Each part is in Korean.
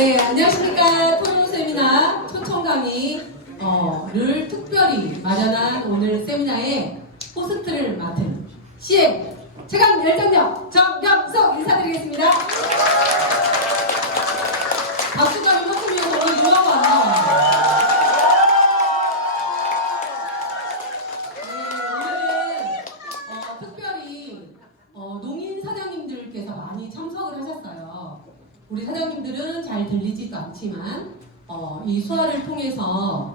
네, 안녕하십니까. 토요 세미나 초청 강의를 특별히 마련한 오늘 세미나의 호스트를 맡은 CM 최강 열정력 정명석 인사드리겠습니다. 박수가 좀 컸으면 너무 유명한. 특별히 농인 사장님들께서 많이 참석을 하셨어요. 우리 사장님들은 잘 들리지도 않지만 이 수화를 통해서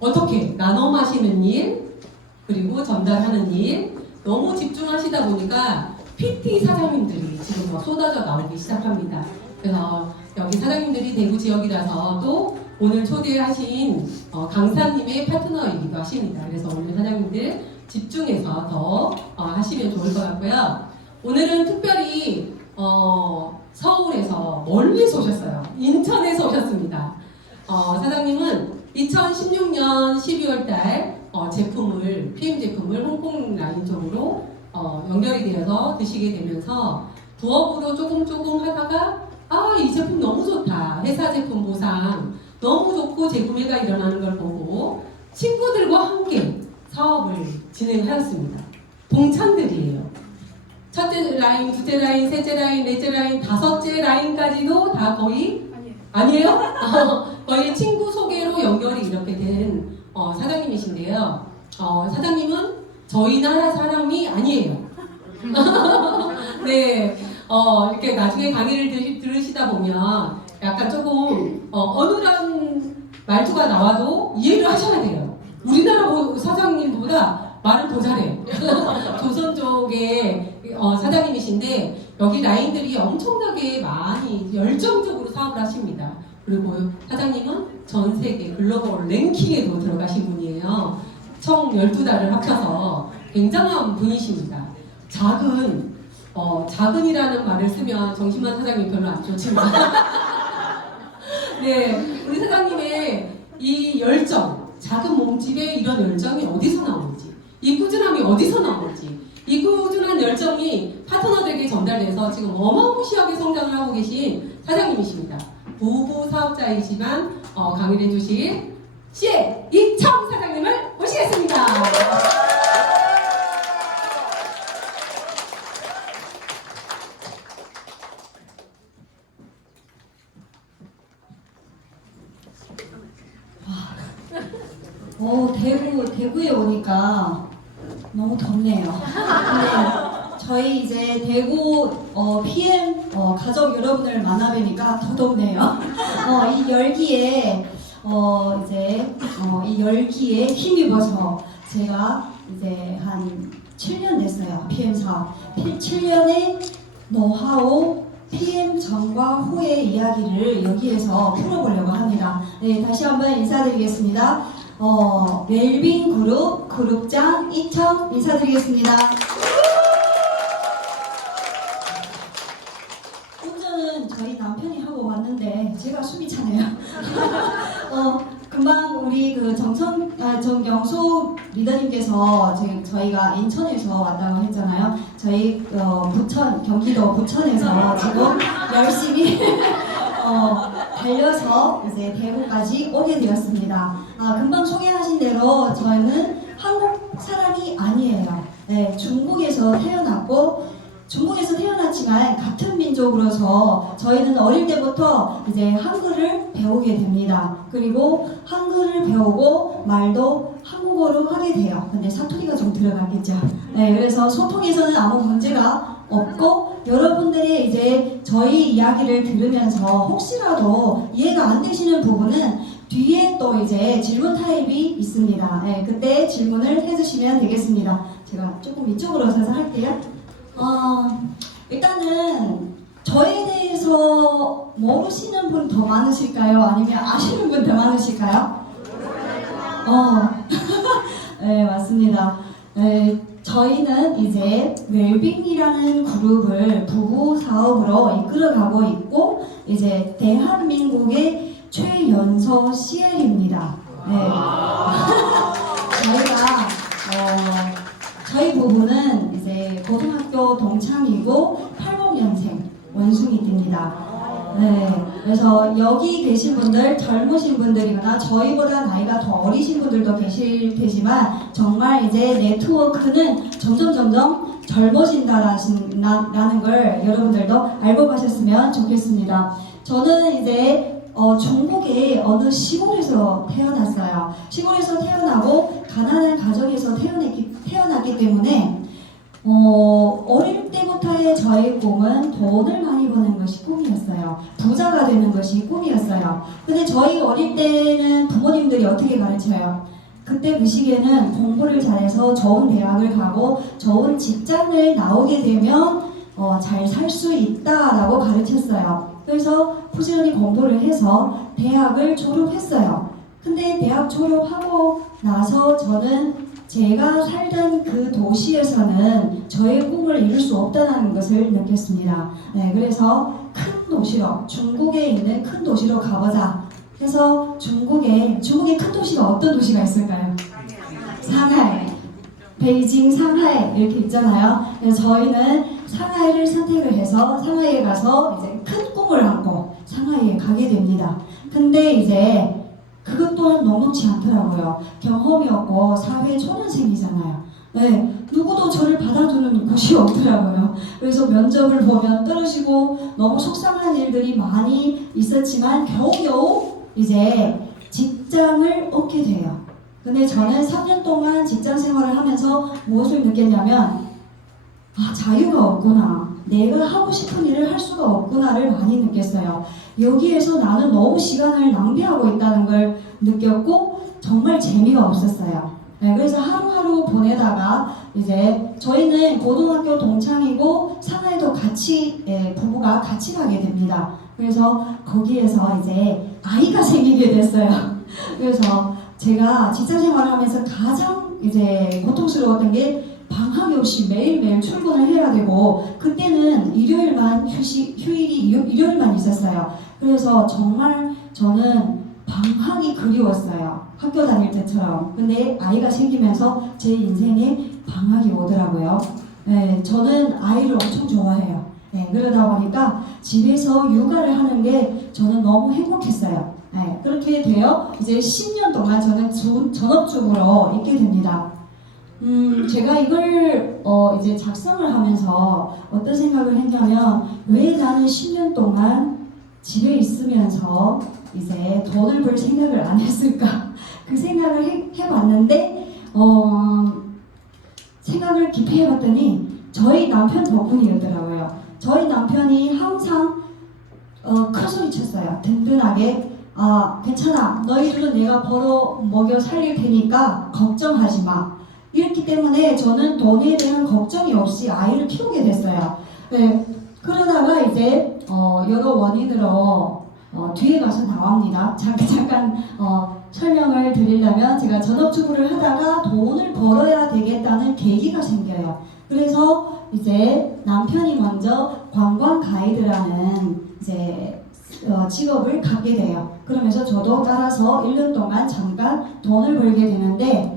어떻게 나눠 마시는 일 그리고 전달하는 일 너무 집중하시다 보니까 PT 사장님들이 지금 막 쏟아져 나오기 시작합니다. 그래서 여기 사장님들이 대구 지역이라서 또 오늘 초대하신 강사님의 파트너이기도 하십니다. 그래서 오늘 사장님들 집중해서 더 하시면 좋을 것 같고요. 오늘은 특별히 서울에서 멀리서 오셨어요. 인천에서 오셨습니다. 사장님은 2016년 12월달 제품을 PM 제품을 홍콩 라인 쪽으로 연결이 되어서 드시게 되면서 부업으로 조금 하다가 이 제품 너무 좋다. 회사 제품 보상 너무 좋고 재구매가 일어나는 걸 보고 친구들과 함께 사업을 진행하였습니다. 동창들이에요. 첫째 라인, 둘째 라인, 셋째 라인, 넷째 라인, 다섯째 라인까지도 다 거의 아니에요? 거의 친구 소개로 연결이 이렇게 된 사장님이신데요. 사장님은 저희 나라 사람이 아니에요. 네, 이렇게 나중에 강의를 들으시다 보면 약간 조금 어눌한 말투가 나와도 이해를 하셔야 돼요. 우리나라 사장님보다 말을 더 잘해요. 조선족의 사장님이신데 여기 라인들이 엄청나게 많이 열정적으로 사업을 하십니다. 그리고 사장님은 전 세계 글로벌 랭킹에도 들어가신 분이에요. 총 12달을 합쳐서 굉장한 분이십니다. 작은이라는 말을 쓰면 정신만 사장님 별로 안 좋지만 네, 우리 사장님의 이 열정, 작은 몸집에 이런 열정이 어디서 나오는지, 이 꾸준함이 어디서 나오는지, 이 꾸준한 열정이 파트너들에게 전달돼서 지금 어마무시하게 성장을 하고 계신 사장님이십니다. 부부 사업자이지만 강의를 해주실 CM 이청 사장님을 모시겠습니다. 대구에 오니까 너무 덥네요. 근데 저희 이제 대구 PM 가족 여러분을 만나뵈니까 더 덥네요. 이 열기에 이 열기에 힘입어서 제가 이제 한 7년 됐어요. PM 사업 7년의 노하우 PM 전과 후의 이야기를 여기에서 풀어보려고 합니다. 네, 다시 한번 인사드리겠습니다. 웰빙 그룹 그룹장 이청 인사드리겠습니다. 운전은 저희 남편이 하고 왔는데 제가 숨이 차네요. 금방 우리 그 정영수 리더님께서 저희가 인천에서 왔다고 했잖아요. 저희 경기도 부천에서 지금 열심히 달려서 이제 대구까지 오게 되었습니다. 금방 소개하신 대로 저는 한국 사람이 아니에요. 네, 중국에서 태어났지만 같은 민족으로서 저희는 어릴 때부터 이제 한글을 배우게 됩니다. 그리고 한글을 배우고 말도 한국어로 하게 돼요. 근데 사투리가 좀 들어가겠죠. 네, 그래서 소통에서는 아무 문제가 없고 여러분들이 이제 저희 이야기를 들으면서 혹시라도 이해가 안 되시는 부분은 뒤에 또 이제 질문 타입이 있습니다. 네, 그때 질문을 해주시면 되겠습니다. 제가 조금 이쪽으로 서서 할게요. 일단은 저에 대해서 모르시는 분 더 많으실까요? 아니면 아시는 분 더 많으실까요? 네, 맞습니다. 네, 저희는 이제 웰빙이라는 그룹을 부부 사업으로 이끌어가고 있고 이제 대한민국의 최연소 CL입니다. 네. 저희 부부는 이제 고등학교 동창이고 80년생 원숭이입니다. 네, 그래서 여기 계신 분들, 젊으신 분들이거나 저희보다 나이가 더 어리신 분들도 계실 테지만 정말 이제 네트워크는 점점 젊어진다라는 걸 여러분들도 알고 가셨으면 좋겠습니다. 저는 이제 중국의 어느 시골에서 태어났어요. 시골에서 태어나고 가난한 가정에서 태어났기 때문에 어릴 때부터의 저의 꿈은 돈을 많이 버는 것이 꿈이었어요. 부자가 되는 것이 꿈이었어요. 근데 저희 어릴 때는 부모님들이 어떻게 가르쳐요? 그때 그 시기에는 공부를 잘해서 좋은 대학을 가고 좋은 직장을 나오게 되면 잘 살 수 있다라고 가르쳤어요. 그래서 부지런히 공부를 해서 대학을 졸업했어요. 근데 대학 졸업하고 나서 저는 제가 살던 그 도시에서는 저의 꿈을 이룰 수 없다는 것을 느꼈습니다. 네, 그래서 큰 도시로, 중국에 있는 큰 도시로 가보자 해서 중국의 큰 도시가 어떤 도시가 있을까요? 상하이, 베이징, 상하이 이렇게 있잖아요. 그래서 저희는 상하이를 선택을 해서 상하이에 가서 이제 큰 꿈을 안고 상하이에 가게 됩니다. 근데 이제 그것 또한 녹록지 않더라고요. 경험이 없고 사회 초년생이잖아요. 네, 누구도 저를 받아주는 곳이 없더라고요. 그래서 면접을 보면 떨어지고 너무 속상한 일들이 많이 있었지만 겨우겨우 이제 직장을 얻게 돼요. 근데 저는 3년 동안 직장 생활을 하면서 무엇을 느꼈냐면 자유가 없구나. 내가 하고 싶은 일을 할 수가 없구나를 많이 느꼈어요. 여기에서 나는 너무 시간을 낭비하고 있다는 걸 느꼈고 정말 재미가 없었어요. 네, 그래서 하루하루 보내다가 이제 저희는 고등학교 동창이고 상하이도 같이 부부가 같이 가게 됩니다. 그래서 거기에서 이제 아이가 생기게 됐어요. 그래서 제가 직장 생활을 하면서 가장 이제 고통스러웠던 게 방학이 없이 매일매일 출근을 해야 되고 그때는 휴일이 일요일만 있었어요. 그래서 정말 저는 방학이 그리웠어요. 학교 다닐 때처럼. 근데 아이가 생기면서 제 인생에 방학이 오더라고요. 네, 저는 아이를 엄청 좋아해요. 네, 그러다 보니까 집에서 육아를 하는 게 저는 너무 행복했어요. 네, 그렇게 되어 이제 10년 동안 저는 전업주부로 있게 됩니다. 제가 이걸 이제 작성을 하면서 어떤 생각을 했냐면 왜 나는 10년 동안 집에 있으면서 이제 돈을 벌 생각을 안 했을까 그 생각을 해봤는데 생각을 깊이 해봤더니 저희 남편 덕분이었더라고요. 저희 남편이 항상 큰 소리 쳤어요. 든든하게 괜찮아. 너희들은 내가 벌어 먹여 살릴 테니까 걱정하지 마. 이렇기 때문에 저는 돈에 대한 걱정이 없이 아이를 키우게 됐어요. 네, 그러다가 이제 여러 원인으로 뒤에 가서 나옵니다. 잠깐 설명을 드리려면 제가 전업주부를 하다가 돈을 벌어야 되겠다는 계기가 생겨요. 그래서 이제 남편이 먼저 관광 가이드라는 이제 직업을 갖게 돼요. 그러면서 저도 따라서 1년 동안 잠깐 돈을 벌게 되는데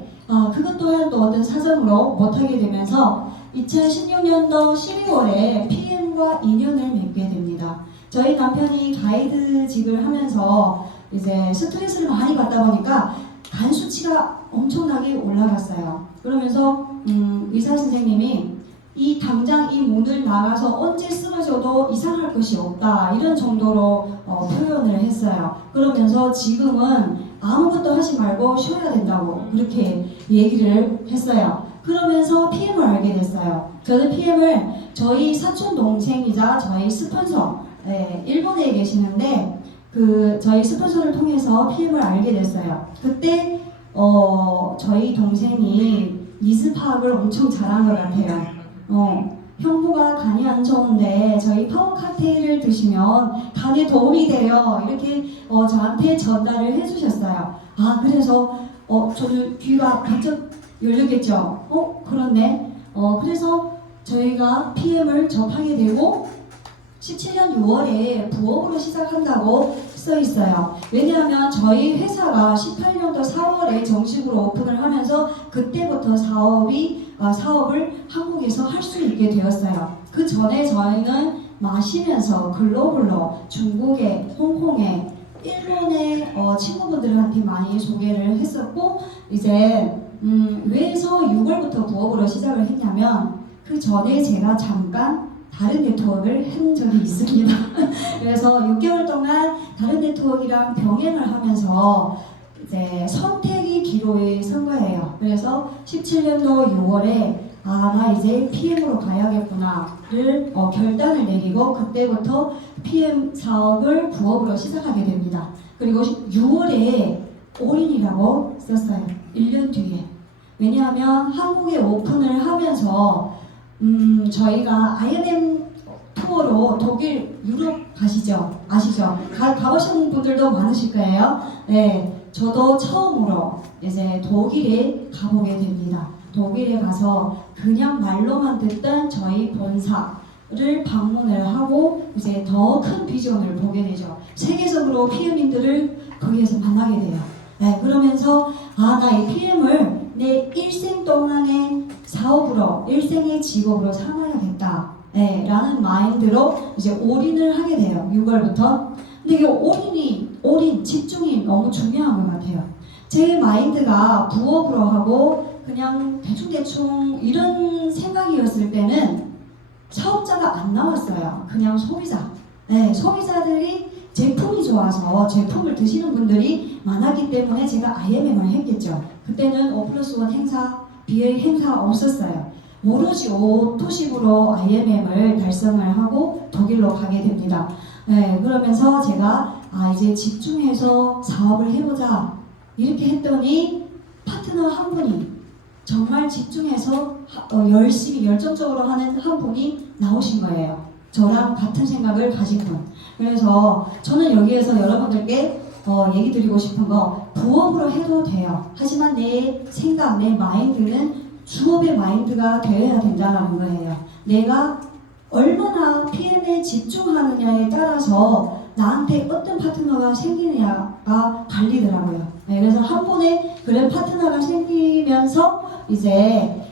그것 또한 또 어떤 사정으로 못하게 되면서 2016년도 12월에 PM과 인연을 맺게 됩니다. 저희 남편이 가이드직을 하면서 이제 스트레스를 많이 받다 보니까 간 수치가 엄청나게 올라갔어요. 그러면서 의사 선생님이 당장 이 문을 나가서 언제 쓰러져도 이상할 것이 없다 이런 정도로 표현을 했어요. 그러면서 지금은 아무것도 하지 말고 쉬어야 된다고 그렇게 얘기를 했어요. 그러면서 PM을 알게 됐어요. 저는 PM을 저희 사촌 동생이자 저희 스폰서 일본에 계시는데 저희 스폰서를 통해서 PM을 알게 됐어요. 그때 저희 동생이 니즈 파악을 엄청 잘한 것 같아요. 형부가 간이 안 좋은데 저희 파워 칵테일을 드시면 간에 도움이 돼요. 이렇게 저한테 전달을 해주셨어요. 그래서 저도 귀가 번쩍 열렸겠죠. 그렇네. 그래서 저희가 PM을 접하게 되고 17년 6월에 부업으로 시작한다고 써 있어요. 왜냐하면 저희 회사가 18년도 4월에 정식으로 오픈을 하면서 그때부터 사업을 한국에서 할 수 있게 되었어요. 그 전에 저희는 마시면서 글로벌로 중국에, 홍콩에, 일본의 친구분들한테 많이 소개를 했었고, 이제 왜서 6월부터 부업으로 시작을 했냐면 그 전에 제가 잠깐 다른 네트워크를 한 적이 있습니다. 그래서 6개월 동안 다른 네트워크랑 병행을 하면서 이제 선택이 기로에 선 거예요. 그래서 17년도 6월에 나 이제 PM으로 가야겠구나를 결단을 내리고 그때부터 PM 사업을 부업으로 시작하게 됩니다. 그리고 6월에 올인이라고 썼어요. 1년 뒤에. 왜냐하면 한국에 오픈을 하면서 저희가 IMM 투어로 독일, 유럽 가시죠? 아시죠? 가보신 분들도 많으실 거예요. 네, 저도 처음으로 이제 독일에 가보게 됩니다. 독일에 가서 그냥 말로만 듣던 저희 본사를 방문을 하고 이제 더 큰 비전을 보게 되죠. 세계적으로 PM인들을 거기에서 만나게 돼요. 네, 그러면서 나 이 PM을 내 일생 동안의 사업으로, 일생의 직업으로 삼아야겠다. 네, 라는 마인드로 이제 올인을 하게 돼요. 6월부터. 근데 이 올인, 집중이 너무 중요한 것 같아요. 제 마인드가 부업으로 하고 그냥 대충대충 이런 생각이었을 때는 사업자가 안 나왔어요. 그냥 소비자. 네, 소비자들이 제품이 좋아서 제품을 드시는 분들이 많았기 때문에 제가 IMM을 했겠죠. 그때는 5+1 행사, BA 행사 없었어요. 오로지 오토식으로 IMM을 달성을 하고 독일로 가게 됩니다. 네, 그러면서 제가 이제 집중해서 사업을 해보자 이렇게 했더니 파트너 한 분이 정말 집중해서 열심히 열정적으로 하는 한 분이 나오신 거예요. 저랑 같은 생각을 가진 분. 그래서 저는 여기에서 여러분들께 얘기 드리고 싶은 거, 부업으로 해도 돼요. 하지만 내 생각, 내 마인드는 주업의 마인드가 되어야 된다는 거예요. 내가 얼마나 PM에 집중하느냐에 따라서 나한테 어떤 파트너가 생기느냐가 갈리더라고요. 네, 그래서 한 번에 그런 파트너가 생기면서 이제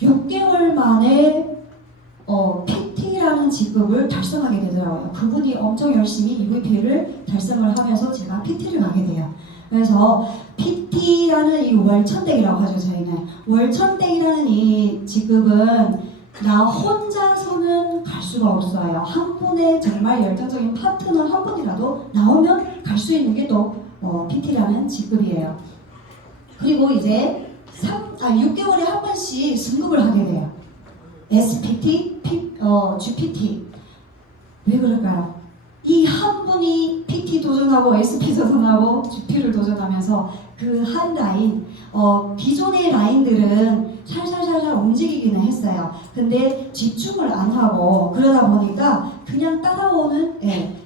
6개월 만에 PT라는 직급을 달성하게 되더라고요. 그분이 엄청 열심히 EVP를 달성을 하면서 제가 PT를 가게 돼요. 그래서 PT라는 이 월천댁이라고 하죠, 저희는. 월천댁이라는 이 직급은 나 혼자서는 갈 수가 없어요. 한 분의 정말 열정적인 파트너 한 분이라도 나오면 갈 수 있는 게 또 PT라는 직급이에요. 그리고 이제 6개월에 한 번씩 승급을 하게 돼요. SPT, GPT. 왜 그럴까요? 이 한 분이 PT 도전하고 SP 도전하고 GP를 도전하면서 그 한 라인, 기존의 라인들은 살살살살 움직이기는 했어요. 근데 집중을 안 하고 그러다 보니까 그냥 따라오는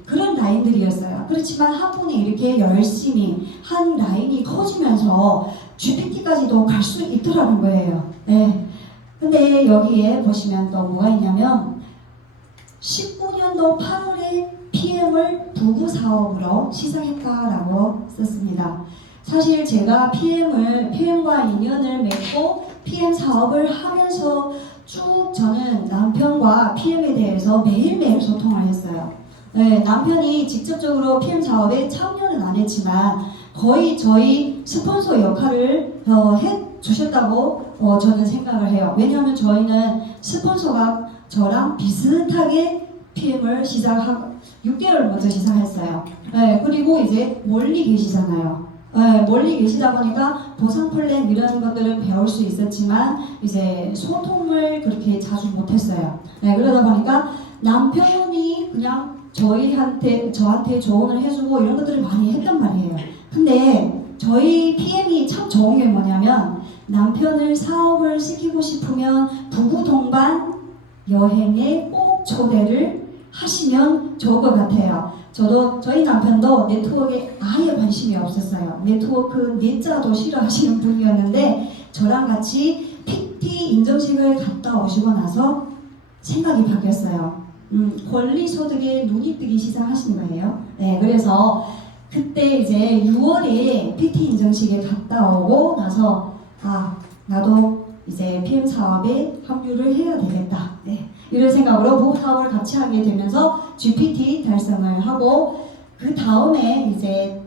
그런 라인들이었어요. 그렇지만 한 분이 이렇게 열심히 한 라인이 커지면서 GPT까지도 갈 수 있더라는 거예요. 네. 근데 여기에 보시면 또 뭐가 있냐면 19년도 8월에 PM을 부부 사업으로 시작했다라고 썼습니다. 사실 제가 PM과 인연을 맺고 PM 사업을 하면서 쭉 저는 남편과 PM에 대해서 매일매일 소통을 했어요. 네, 남편이 직접적으로 PM 사업에 참여는 안 했지만 거의 저희 스폰서 역할을 해주셨다고 저는 생각을 해요. 왜냐하면 저희는 스폰서가 저랑 비슷하게 PM을 6개월 먼저 시작했어요. 네, 그리고 이제 멀리 계시잖아요. 네, 멀리 계시다 보니까 보상 플랜 이런 것들은 배울 수 있었지만 이제 소통을 그렇게 자주 못했어요. 네, 그러다 보니까 남편이 그냥 저한테 조언을 해주고 이런 것들을 많이 했단 말이에요. 근데 저희 PM이 참 좋은 게 뭐냐면 남편을 사업을 시키고 싶으면 부부 동반 여행에 꼭 초대를 하시면 좋을 것 같아요. 저희 남편도 네트워크에 아예 관심이 없었어요. 네트워크 네자도 싫어하시는 분이었는데 저랑 같이 PT 인정식을 갔다 오시고 나서 생각이 바뀌었어요. 권리소득에 눈이 뜨기 시작하신 거예요. 네, 그래서 그때 이제 6월에 PT 인정식에 갔다 오고 나서 나도 이제 PM 사업에 합류를 해야 되겠다. 네, 이런 생각으로 모두 사업을 같이 하게 되면서 GPT 달성을 하고 그 다음에 이제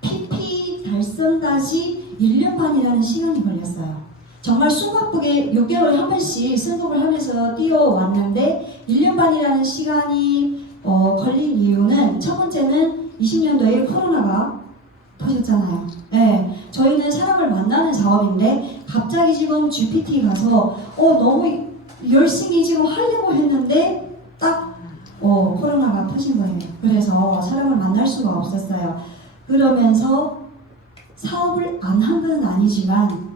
PP 달성까지 1년 반이라는 시간이 걸렸어요. 정말 숨바쁘게 6개월에 한 번씩 승급을 하면서 뛰어왔는데 1년 반이라는 시간이 걸린 이유는 첫 번째는 20년도에 코로나가 터졌잖아요. 네, 저희는 사람을 만나는 사업인데 갑자기 지금 GPT 가서 너무 열심히 지금 하려고 했는데 딱 코로나가 터진 거예요. 그래서 사람을 만날 수가 없었어요. 그러면서 사업을 안 한 건 아니지만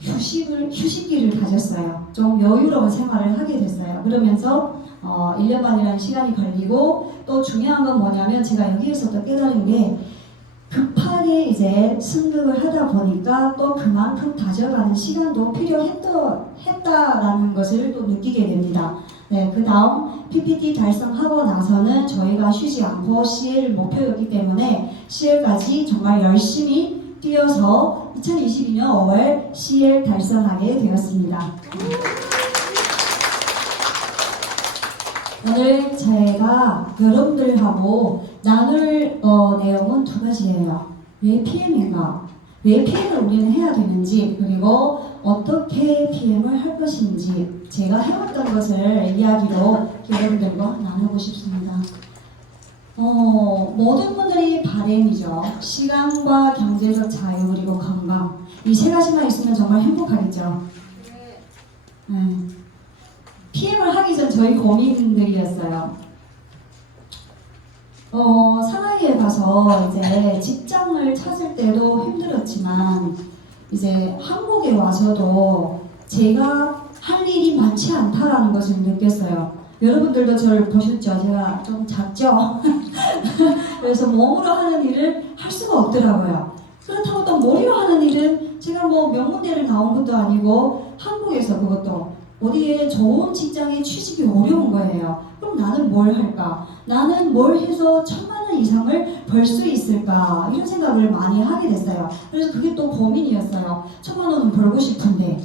휴식기를 가졌어요. 좀 여유로운 생활을 하게 됐어요. 그러면서 1년 반이라는 시간이 걸리고 또 중요한 건 뭐냐면 제가 여기에서 또 깨달은 게 급하게 이제 승급을 하다 보니까 또 그만큼 다져가는 시간도 필요했다라는 것을 또 느끼게 됩니다. 네, 그 다음 PPT 달성하고 나서는 저희가 쉬지 않고 CL 목표였기 때문에 CL까지 정말 열심히 뛰어서 2022년 5월 CL 달성하게 되었습니다. 오늘 제가 여러분들하고 나눌 내용은 두 가지예요. 왜 PM인가? 왜 PM을 우리는 해야 되는지, 그리고 어떻게 PM을 할 것인지 제가 해왔던 것을 이야기로 여러분들과 나누고 싶습니다. 모든 분들이 바램이죠. 시간과 경제적 자유 그리고 건강. 이 세 가지만 있으면 정말 행복하겠죠. PM을 하기 전 저희 고민들이었어요. 사나이에 가서 이제 직장을 찾을 때도 힘들었지만 이제 한국에 와서도 제가 할 일이 많지 않다라는 것을 느꼈어요. 여러분들도 저를 보셨죠? 제가 좀 작죠? 그래서 몸으로 하는 일을 할 수가 없더라고요. 그렇다고 또 머리로 하는 일은 제가 뭐 명문대를 나온 것도 아니고 한국에서 그것도 어디에 좋은 직장에 취직이 어려운 거예요. 그럼 나는 뭘 할까? 나는 뭘 해서 1,000만 원 이상을 벌 수 있을까? 이런 생각을 많이 하게 됐어요. 그래서 그게 또 고민이었어요. 1,000만 원은 벌고 싶은데.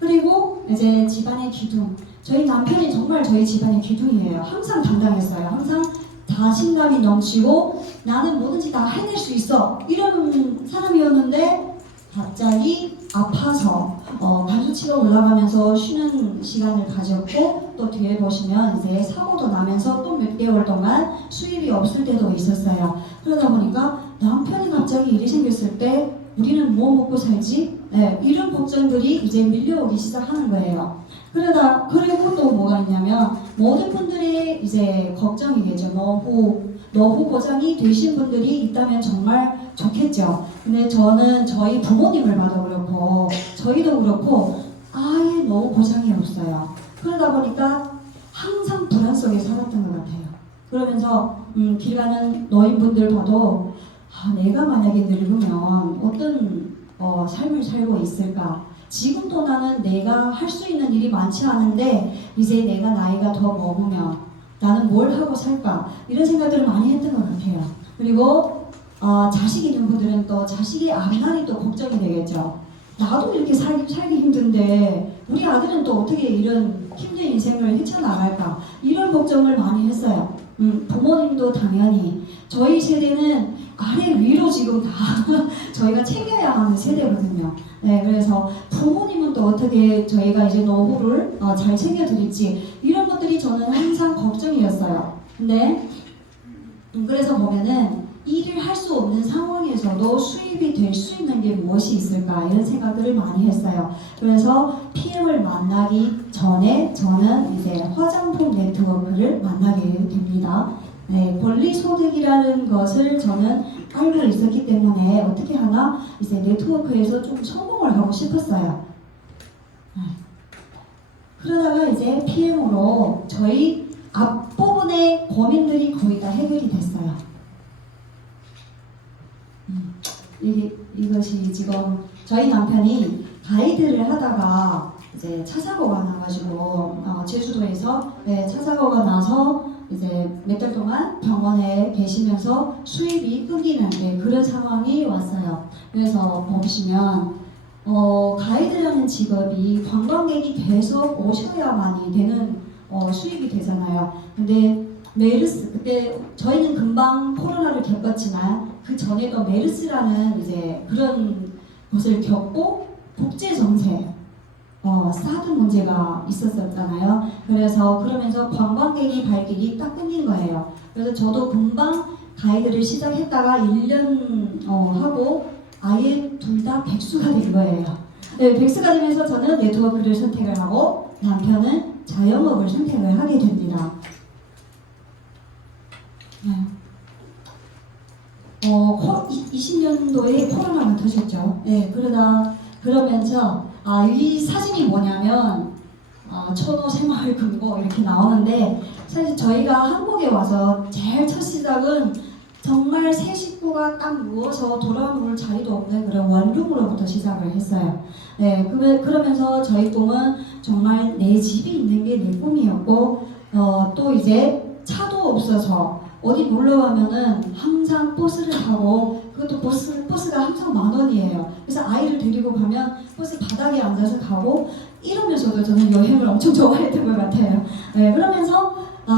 그리고 이제 집안의 기둥. 저희 남편이 정말 저희 집안의 기둥이에요. 항상 당당했어요. 항상 자신감이 넘치고 나는 뭐든지 다 해낼 수 있어. 이런 사람이었는데 갑자기 아파서 간수치가 올라가면서 쉬는 시간을 가졌고 또 뒤에 보시면 이제 사고도 나면서 또 몇 개월 동안 수입이 없을 때도 있었어요. 그러다 보니까 남편이 갑자기 일이 생겼을 때 우리는 뭐 먹고 살지? 네, 이런 걱정들이 이제 밀려오기 시작하는 거예요. 그리고 또 뭐가 있냐면 모든 분들의 이제 걱정이겠죠. 노후 보장이 되신 분들이 있다면 정말 좋겠죠. 근데 저는 저희 부모님을 봐도 그렇고 저희도 그렇고 아예 노후 보장이 없어요. 그러다 보니까 항상 불안 속에 살았던 것 같아요. 그러면서 길 가는 노인분들 봐도 내가 만약에 늙으면 어떤 삶을 살고 있을까? 지금도 나는 내가 할 수 있는 일이 많지 않은데 이제 내가 나이가 더 먹으면 나는 뭘 하고 살까? 이런 생각들을 많이 했던 것 같아요. 그리고 자식 있는 분들은 또 자식의 앞날이 또 걱정이 되겠죠. 나도 이렇게 살기 힘든데 우리 아들은 또 어떻게 이런 힘든 인생을 헤쳐나갈까? 이런 걱정을 많이 했어요. 부모님도 당연히. 저희 세대는 아래 위로 지금 다 저희가 챙겨야 하는 세대거든요. 네, 그래서 부모님은 또 어떻게 저희가 이제 노후를 잘 챙겨드릴지 이런 것들이 저는 항상 걱정이었어요. 근데 그래서 보면은 일을 할 수 없는 상황에서도 수입이 될 수 있는 게 무엇이 있을까 이런 생각들을 많이 했어요. 그래서 PM을 만나기 전에 저는 이제 화장품 네트워크를 만나게 됩니다. 네, 권리소득이라는 것을 저는 알고 있었기 때문에 어떻게 하나 이제 네트워크에서 좀 성공을 하고 싶었어요. 그러다가 이제 PM으로 저희 앞부분의 고민들이 거의 다 해결이 됐어요. 이것이 지금 저희 남편이 가이드를 하다가 이제 차 사고가 나가지고 제주도에서 차 사고가 나서 이제 몇 달 동안 병원에 계시면서 수입이 끊기는 그런 상황이 왔어요. 그래서 보시면 가이드라는 직업이 관광객이 계속 오셔야만이 되는 수입이 되잖아요. 근데 메르스 그때 저희는 금방 코로나를 겪었지만 그 전에도 메르스라는 이제 그런 것을 겪고 국제 정세 사드 문제가 있었었잖아요. 그래서 그러면서 관광객이 발길이 딱 끊긴 거예요. 그래서 저도 금방 가이드를 시작했다가 1년 하고 아예 둘 다 백수가 된 거예요. 네, 백수가 되면서 저는 네트워크를 선택을 하고 남편은 자영업을 선택을 하게 됩니다. 네. 20년도에 코로나가 터졌죠. 네, 그러면서 이 사진이 뭐냐면 천호 새마을 금고 이렇게 나오는데 사실 저희가 한국에 와서 제일 첫 시작은 정말 세 식구가 딱 누워서 돌아올 자리도 없는 그런 원룸으로부터 시작을 했어요. 네, 그러면서 저희 꿈은 정말 내 집이 있는 게 내 꿈이었고 또 이제 차도 없어서 어디 놀러 가면은 항상 버스를 타고 그것도 버스가 항상 10,000원이에요. 그래서 아이를 데리고 가면 버스 바닥에 앉아서 가고 이러면서도 저는 여행을 엄청 좋아했던 것 같아요. 네, 그러면서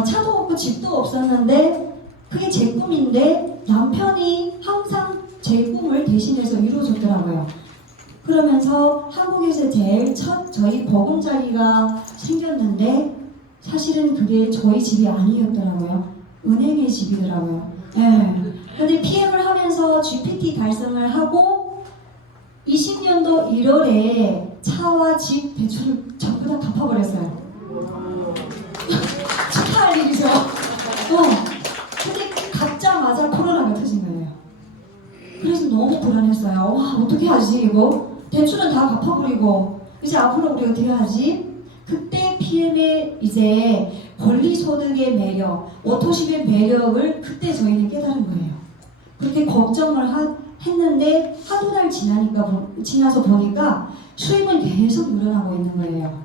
차도 없고 집도 없었는데 그게 제 꿈인데 남편이 항상 제 꿈을 대신해서 이루어줬더라고요. 그러면서 한국에서 제일 첫 저희 보금자리가 생겼는데 사실은 그게 저희 집이 아니었더라고요. 은행의 집이더라고요. 네. 근데 PM을 하면서 GPT 달성을 하고 20년도 1월에 차와 집 대출을 전부 다 갚아버렸어요. 축하할 일이죠. 근데 갖자마자 코로나가 터진 거예요. 그래서 너무 불안했어요. 와, 어떻게 하지 이거? 대출은 다 갚아버리고 이제 앞으로 우리 어떻게 하지? 그때 PM의 이제 권리소득의 매력, 오토십의 매력을 그때 저희는 깨달은 거예요. 그렇게 걱정을 했는데 한두 달 지나서 보니까 수입은 계속 늘어나고 있는 거예요.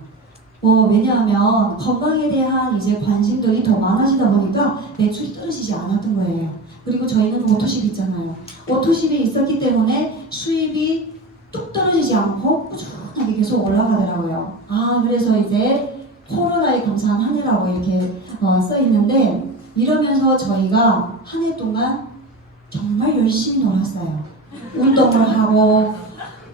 왜냐하면 건강에 대한 이제 관심들이 더 많아지다 보니까 매출이 떨어지지 않았던 거예요. 그리고 저희는 오토십 있잖아요. 오토십이 있었기 때문에 수입이 뚝 떨어지지 않고 꾸준하게 계속 올라가더라고요. 그래서 이제 코로나에 감사한 한 해라고 이렇게 써 있는데 이러면서 저희가 한 해 동안 정말 열심히 놀았어요. 운동을 하고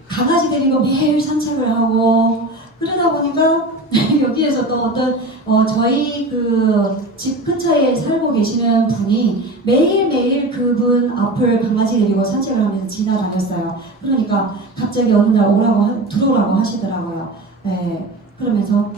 강아지 데리고 매일 산책을 하고 그러다 보니까 여기에서 또 어떤 저희 그 집 근처에 살고 계시는 분이 매일매일 그분 앞을 강아지 데리고 산책을 하면서 지나다녔어요. 그러니까 갑자기 어느 날 들어오라고 하시더라고요. 네, 그러면서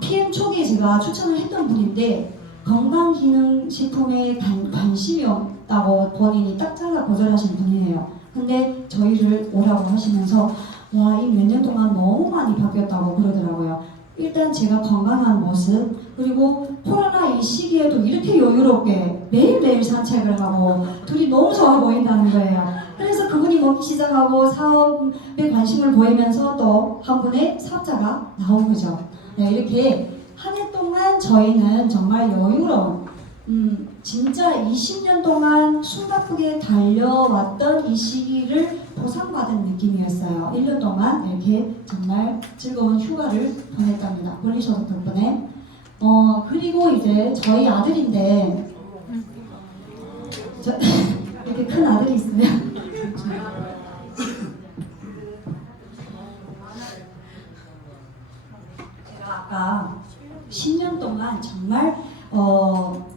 PM 초기에 제가 추천을 했던 분인데 건강기능식품에 관심이 없다고 본인이 딱 잘라 거절하신 분이에요. 근데 저희를 오라고 하시면서 이 몇 년 동안 너무 많이 바뀌었다고 그러더라고요. 일단 제가 건강한 모습 그리고 코로나 이 시기에도 이렇게 여유롭게 매일매일 산책을 하고 둘이 너무 좋아 보인다는 거예요. 그래서 그분이 먹기 시작하고 사업에 관심을 보이면서 또 한 분의 사업자가 나온 거죠. 네, 이렇게 한 해 동안 저희는 정말 여유로운 진짜 20년 동안 숨가쁘게 달려왔던 이 시기를 보상받은 느낌이었어요. 1년 동안 이렇게 정말 즐거운 휴가를 보냈답니다. 권리소득 덕분에. 그리고 이제 저희 아들인데 이렇게 큰 아들이 있어요. 제가 아까 10년 동안 정말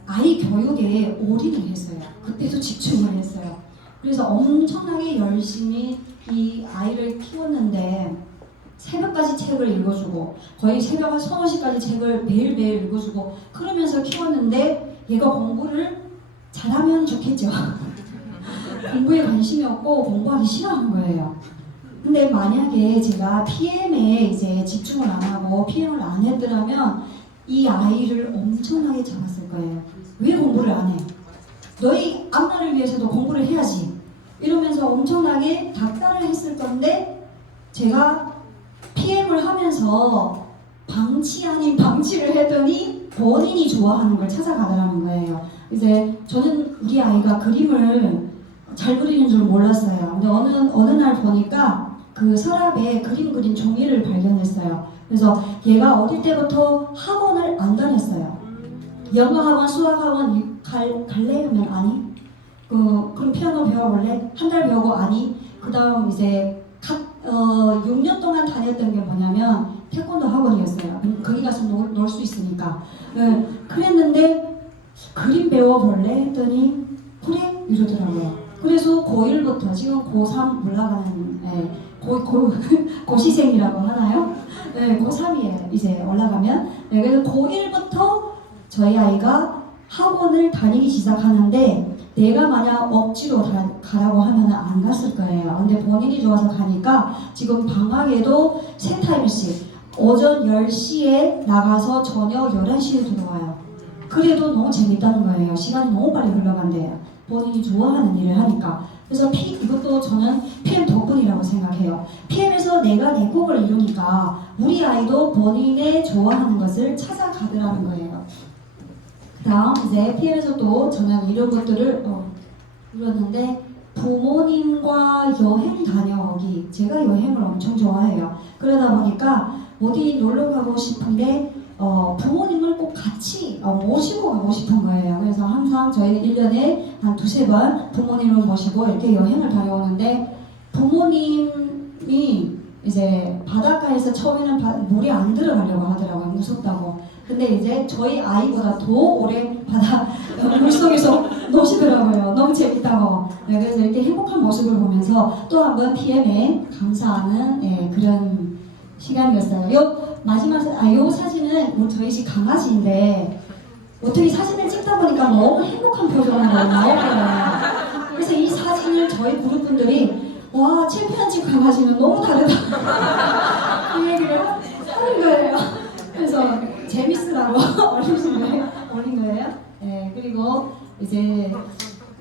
아이 교육에 올인을 했어요. 그때도 집중을 했어요. 그래서 엄청나게 열심히 이 아이를 키웠는데 새벽까지 책을 읽어주고 거의 새벽 한 3-4시까지 책을 매일매일 읽어주고 그러면서 키웠는데 얘가 공부를 잘하면 좋겠죠. 공부에 관심이 없고 공부하기 싫어하는 거예요. 근데 만약에 제가 PM에 이제 집중을 안 하고 PM을 안 했더라면 이 아이를 엄청나게 잡았을 거예요. 왜 공부를 안 해? 너희 앞날을 위해서도 공부를 해야지. 이러면서 엄청나게 닥달을 했을 건데 제가 PM을 하면서 방치 아닌 방치를 했더니 본인이 좋아하는 걸 찾아가더라는 거예요. 이제 저는 우리 아이가 그림을 잘 그리는 줄 몰랐어요. 근데 어느 날 보니까 그 서랍에 그림 그린 종이를 발견했어요. 그래서 얘가 어릴 때부터 학원을 안 다녔어요. 영어 학원, 수학 학원 갈래? 하면 아니. 그럼 피아노 배워볼래? 한 달 배우고 아니. 그 다음 이제 6년 동안 다녔던 게 뭐냐면 태권도 학원이었어요. 거기 가서 놀 수 있으니까. 네, 그랬는데 그림 배워볼래? 했더니 그래? 이러더라고요. 그래서 고1부터 지금 고3 올라가는 고시생이라고 하나요? 네, 고3이에요. 이제 올라가면. 네, 그래서 고1부터 저희 아이가 학원을 다니기 시작하는데 내가 만약 억지로 가라고 하면 안 갔을 거예요. 근데 본인이 좋아서 가니까 지금 방학에도 3타임씩 오전 10시에 나가서 저녁 11시에 들어와요. 그래도 너무 재밌다는 거예요. 시간이 너무 빨리 흘러간대요. 본인이 좋아하는 일을 하니까. 그래서 이것도 저는 PM 덕분이라고 생각해요. PM에서 내가 내 꿈을 이루니까 우리 아이도 본인의 좋아하는 것을 찾아가더라는 거예요. 다음 이제 PM에서 또 저는 이런 것들을 이뤘는데 부모님과 여행 다녀오기. 제가 여행을 엄청 좋아해요. 그러다 보니까 어디 놀러 가고 싶은데 부모님을 꼭 같이 모시고 가고 싶은 거예요. 그래서 항상 저희는 1년에 한 2-3번 부모님을 모시고 이렇게 여행을 다녀오는데 부모님이 이제 바닷가에서 처음에는 물에 안 들어가려고 하더라고요. 무섭다고. 근데 이제 저희 아이보다 더 오래 물속에서 노시더라고요. 너무 재밌다고. 네, 그래서 이렇게 행복한 모습을 보면서 또 한번 PM에 감사하는 그런 시간이었어요. 요 사진은 저희 집 강아지인데 어떻게 사진을 찍다 보니까 너무 행복한 표정으로 나오더라고요. 그래서 이 사진을 저희 그룹 분들이 와, 챔피언 집 강아지는 너무 다르다 이 얘기를 하는 거예요. 그래서 재밌으라고 올린 거예요. 네, 그리고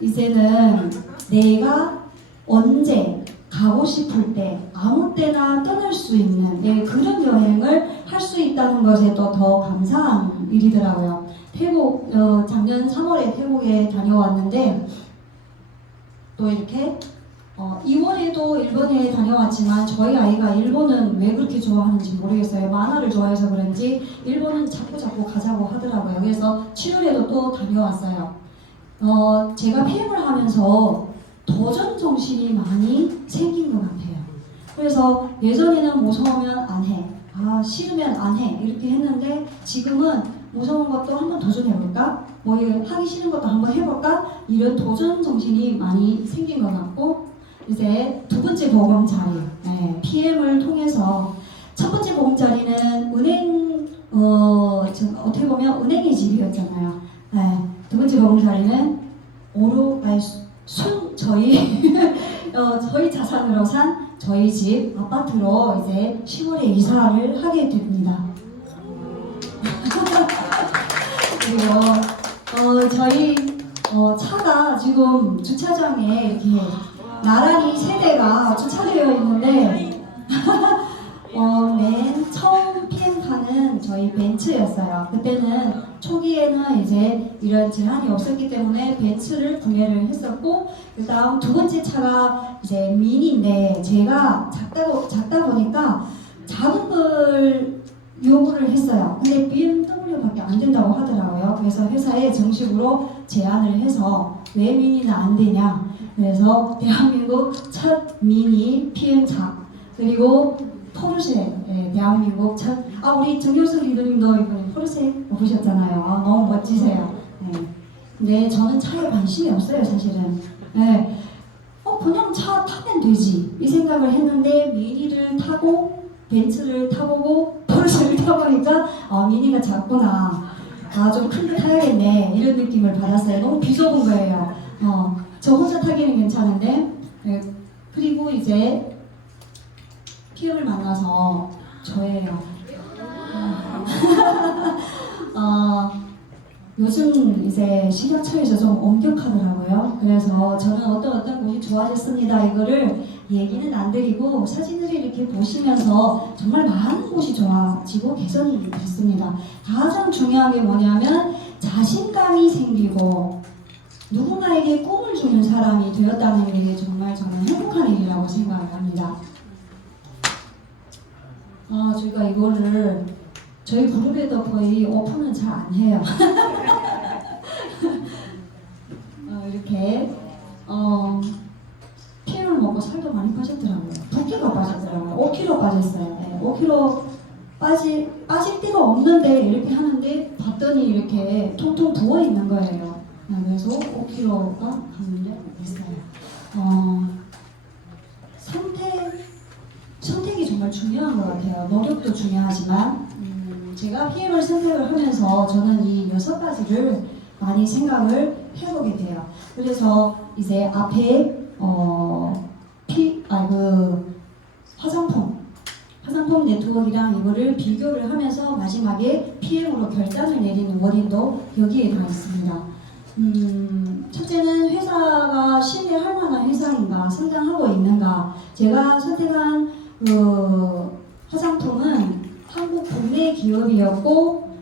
이제는 내가 언제 가고 싶을 때 아무 때나 떠날 수 있는 그런 여행을 할 수 있다는 것에 또 더 감사한 일이더라고요. 태국 작년 3월에 태국에 다녀왔는데 또 이렇게 2월에도 일본에 다녀왔지만 저희 아이가 일본은 왜 그렇게 좋아하는지 모르겠어요. 만화를 좋아해서 그런지 일본은 자꾸 가자고 하더라고요. 그래서 7월에도 또 다녀왔어요. 제가 PM을 하면서 도전 정신이 많이 생긴 것 같아요. 그래서 예전에는 무서우면 안 해, 싫으면 안 해 이렇게 했는데 지금은 무서운 것도 한번 도전해볼까? 하기 싫은 것도 한번 해볼까? 이런 도전 정신이 많이 생긴 것 같고 이제 두 번째 보금자리, PM을 통해서 첫 번째 보금자리는 은행, 어떻게 보면 은행의 집이었잖아요. 두 번째 보금자리는 저희 자산으로 산 저희 집 아파트로 이제 10월에 이사를 하게 됩니다. 그리고 저희 차가 지금 주차장에 이렇게 나란히 세 대가 주차되어 있는데 맨 처음 PM카는 저희 벤츠였어요. 그때는 초기에는 이제 이런 제한이 없었기 때문에 벤츠를 구매를 했었고 그 다음 두 번째 차가 이제 미니인데 제가 작다 보니까 작은 걸 요구를 했어요. 근데 BMW밖에 안 된다고 하더라고요. 그래서 회사에 정식으로 제안을 해서 왜 미니는 안 되냐. 그래서 대한민국 첫 미니 PM차 그리고 포르쉐, 대한민국 첫 우리 정효수 리더님도 이번에 포르쉐 보셨잖아요. 너무 멋지세요. 근데 저는 차에 관심이 없어요, 사실은. 그냥 차 타면 되지 이 생각을 했는데 미니를 타고 벤츠를 타보고 포르쉐를 타보니까 미니가 작구나. 좀 큰 거 타야겠네 이런 느낌을 받았어요. 너무 비좁은 거예요. 저 혼자 타기는 괜찮은데 그리고 이제 PM을 만나서 저예요. 요즘 이제 식약처에서 좀 엄격하더라고요. 그래서 저는 어떤 곳이 좋아졌습니다. 이거를 얘기는 안 드리고 사진을 이렇게 보시면서 정말 많은 곳이 좋아지고 개선이 됐습니다. 가장 중요한 게 뭐냐면 자신감이 생기고 누군가에게 꿈을 주는 사람이 되었다는 게 정말 저는 행복한 일이라고 생각을 합니다. 저희가 이거를 저희 그룹에도 거의 오픈은 잘 안 해요. 이렇게 피임을 먹고 살도 많이 빠졌더라고요. 9kg 빠졌더라고요. 5kg 빠졌어요. 네, 5kg 빠질 데가 없는데 이렇게 하는데 봤더니 이렇게 통통 부어 있는 거예요. 그래서 5kg가 갔는데 됐어요. 선택이 정말 중요한 것 같아요. 노력도 중요하지만 제가 PM을 선택을 하면서 저는 이 6가지를 많이 생각을 해보게 돼요. 그래서 이제 앞에 화장품 네트워크랑 이거를 비교를 하면서 마지막에 PM으로 결단을 내리는 원인도 여기에 다 있습니다. 첫째는 회사가 신뢰할 만한 회사인가, 성장하고 있는가. 제가 선택한 화장품은 한국 국내 기업이었고,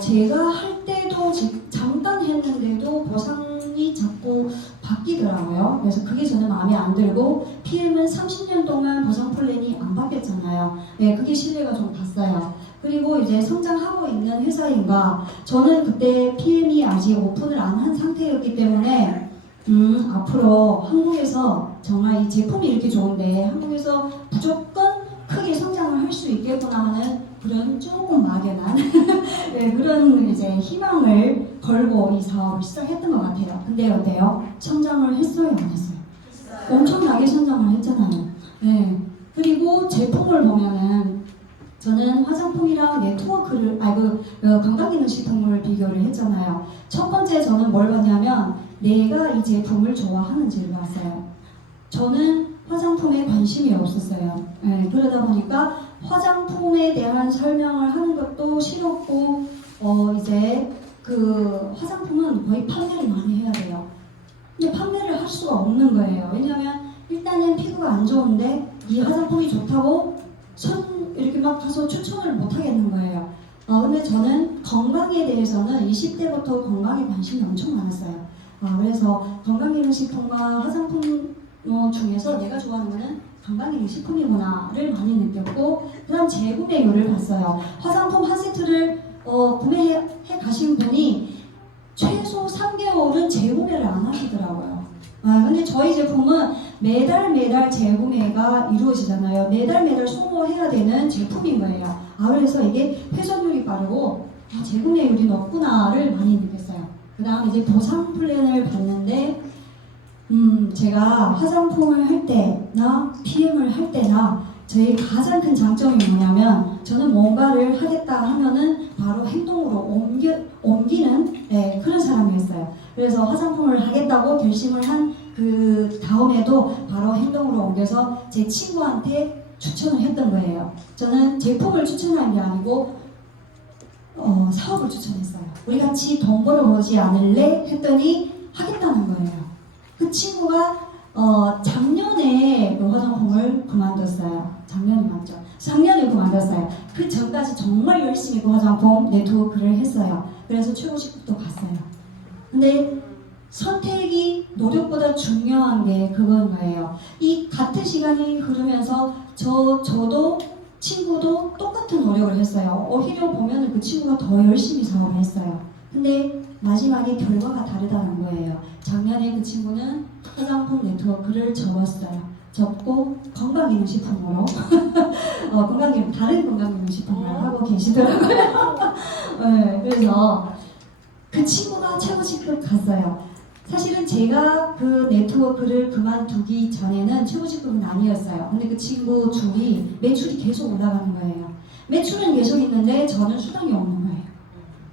제가 할 때도 잠깐 했는데도 보상이 자꾸 바뀌더라고요. 그래서 그게 저는 마음에 안 들고, PM은 30년 동안 보상 플랜이 안 바뀌었잖아요. 네, 그게 신뢰가 좀 갔어요. 그리고 이제 성장하고 있는 회사인가, 저는 그때 PM이 아직 오픈을 안 한 상태였기 때문에 앞으로 한국에서 정말 이 제품이 이렇게 좋은데 한국에서 무조건 크게 성장을 할 수 있겠구나 하는 그런 조금 막연한 네, 그런 이제 희망을 걸고 이 사업을 시작했던 것 같아요. 근데 어때요? 성장을 했어요, 안 했어요? 엄청나게 성장을 했잖아요. 네. 그리고 제품을 보면은 저는 화장품이랑 네트워크를 건강기능식품을 비교를 했잖아요. 첫 번째 저는 뭘 봤냐면 내가 이 제품을 좋아하는지를 봤어요. 저는 화장품에 관심이 없었어요. 네, 그러다 보니까 화장품에 대한 설명을 하는 것도 싫었고 이제 그 화장품은 거의 판매를 많이 해야 돼요. 근데 판매를 할 수가 없는 거예요. 왜냐하면 일단은 피부가 안 좋은데 이 화장품이 좋다고 이렇게 막 가서 추천을 못 하겠는 거예요. 근데 저는 건강에 대해서는 20대부터 건강에 관심이 엄청 많았어요. 그래서 건강기능식품과 화장품 중에서 내가 좋아하는 거는 건강기능식품이구나를 많이 느꼈고, 그 다음 재구매율을 봤어요. 화장품 한 세트를 구매해 가신 분이 최소 3개월은 재구매를 안 하시더라고요. 근데 저희 제품은 매달 재구매가 이루어지잖아요. 매달 소모해야 되는 제품인 거예요. 그래서 이게 회전율이 빠르고 재구매율이 높구나를 많이 느꼈어요. 그 다음 이제 보상 플랜을 봤는데 제가 화장품을 할 때나 PM을 할 때나 저희 가장 큰 장점이 뭐냐면 저는 뭔가를 하겠다 하면은 바로 행동으로 옮기는 그런 사람이었어요. 그래서 화장품을 하겠다고 결심을 한 그 다음에도 바로 행동으로 옮겨서 제 친구한테 추천을 했던 거예요. 저는 제품을 추천한 게 아니고 사업을 추천했어요. 우리 같이 돈 벌어보지 않을래? 했더니 하겠다는 거예요. 그 친구가 작년에 그 화장품을 그만뒀어요. 작년이 맞죠? 작년에 그만뒀어요. 그 전까지 정말 열심히 그 화장품 네트워크를 했어요. 그래서 최고식도 갔어요. 근데 선택이 노력보다 중요한 게 그건 거예요. 이 같은 시간이 흐르면서 저도 친구도 똑같은 노력을 했어요. 오히려 보면 그 친구가 더 열심히 사업을 했어요. 근데 마지막에 결과가 다르다는 거예요. 작년에 그 친구는 화장품 네트워크를 접었어요. 접고 건강기능식품으로 다른 건강기능식품을 하고 계시더라고요. 네, 그래서 그 친구가 최고식급 갔어요. 사실은 제가 그 네트워크를 그만두기 전에는 최고식급은 아니었어요. 근데 그 친구 줄이 매출이 계속 올라가는 거예요. 매출은 계속 있는데 저는 수당이 없는 거예요.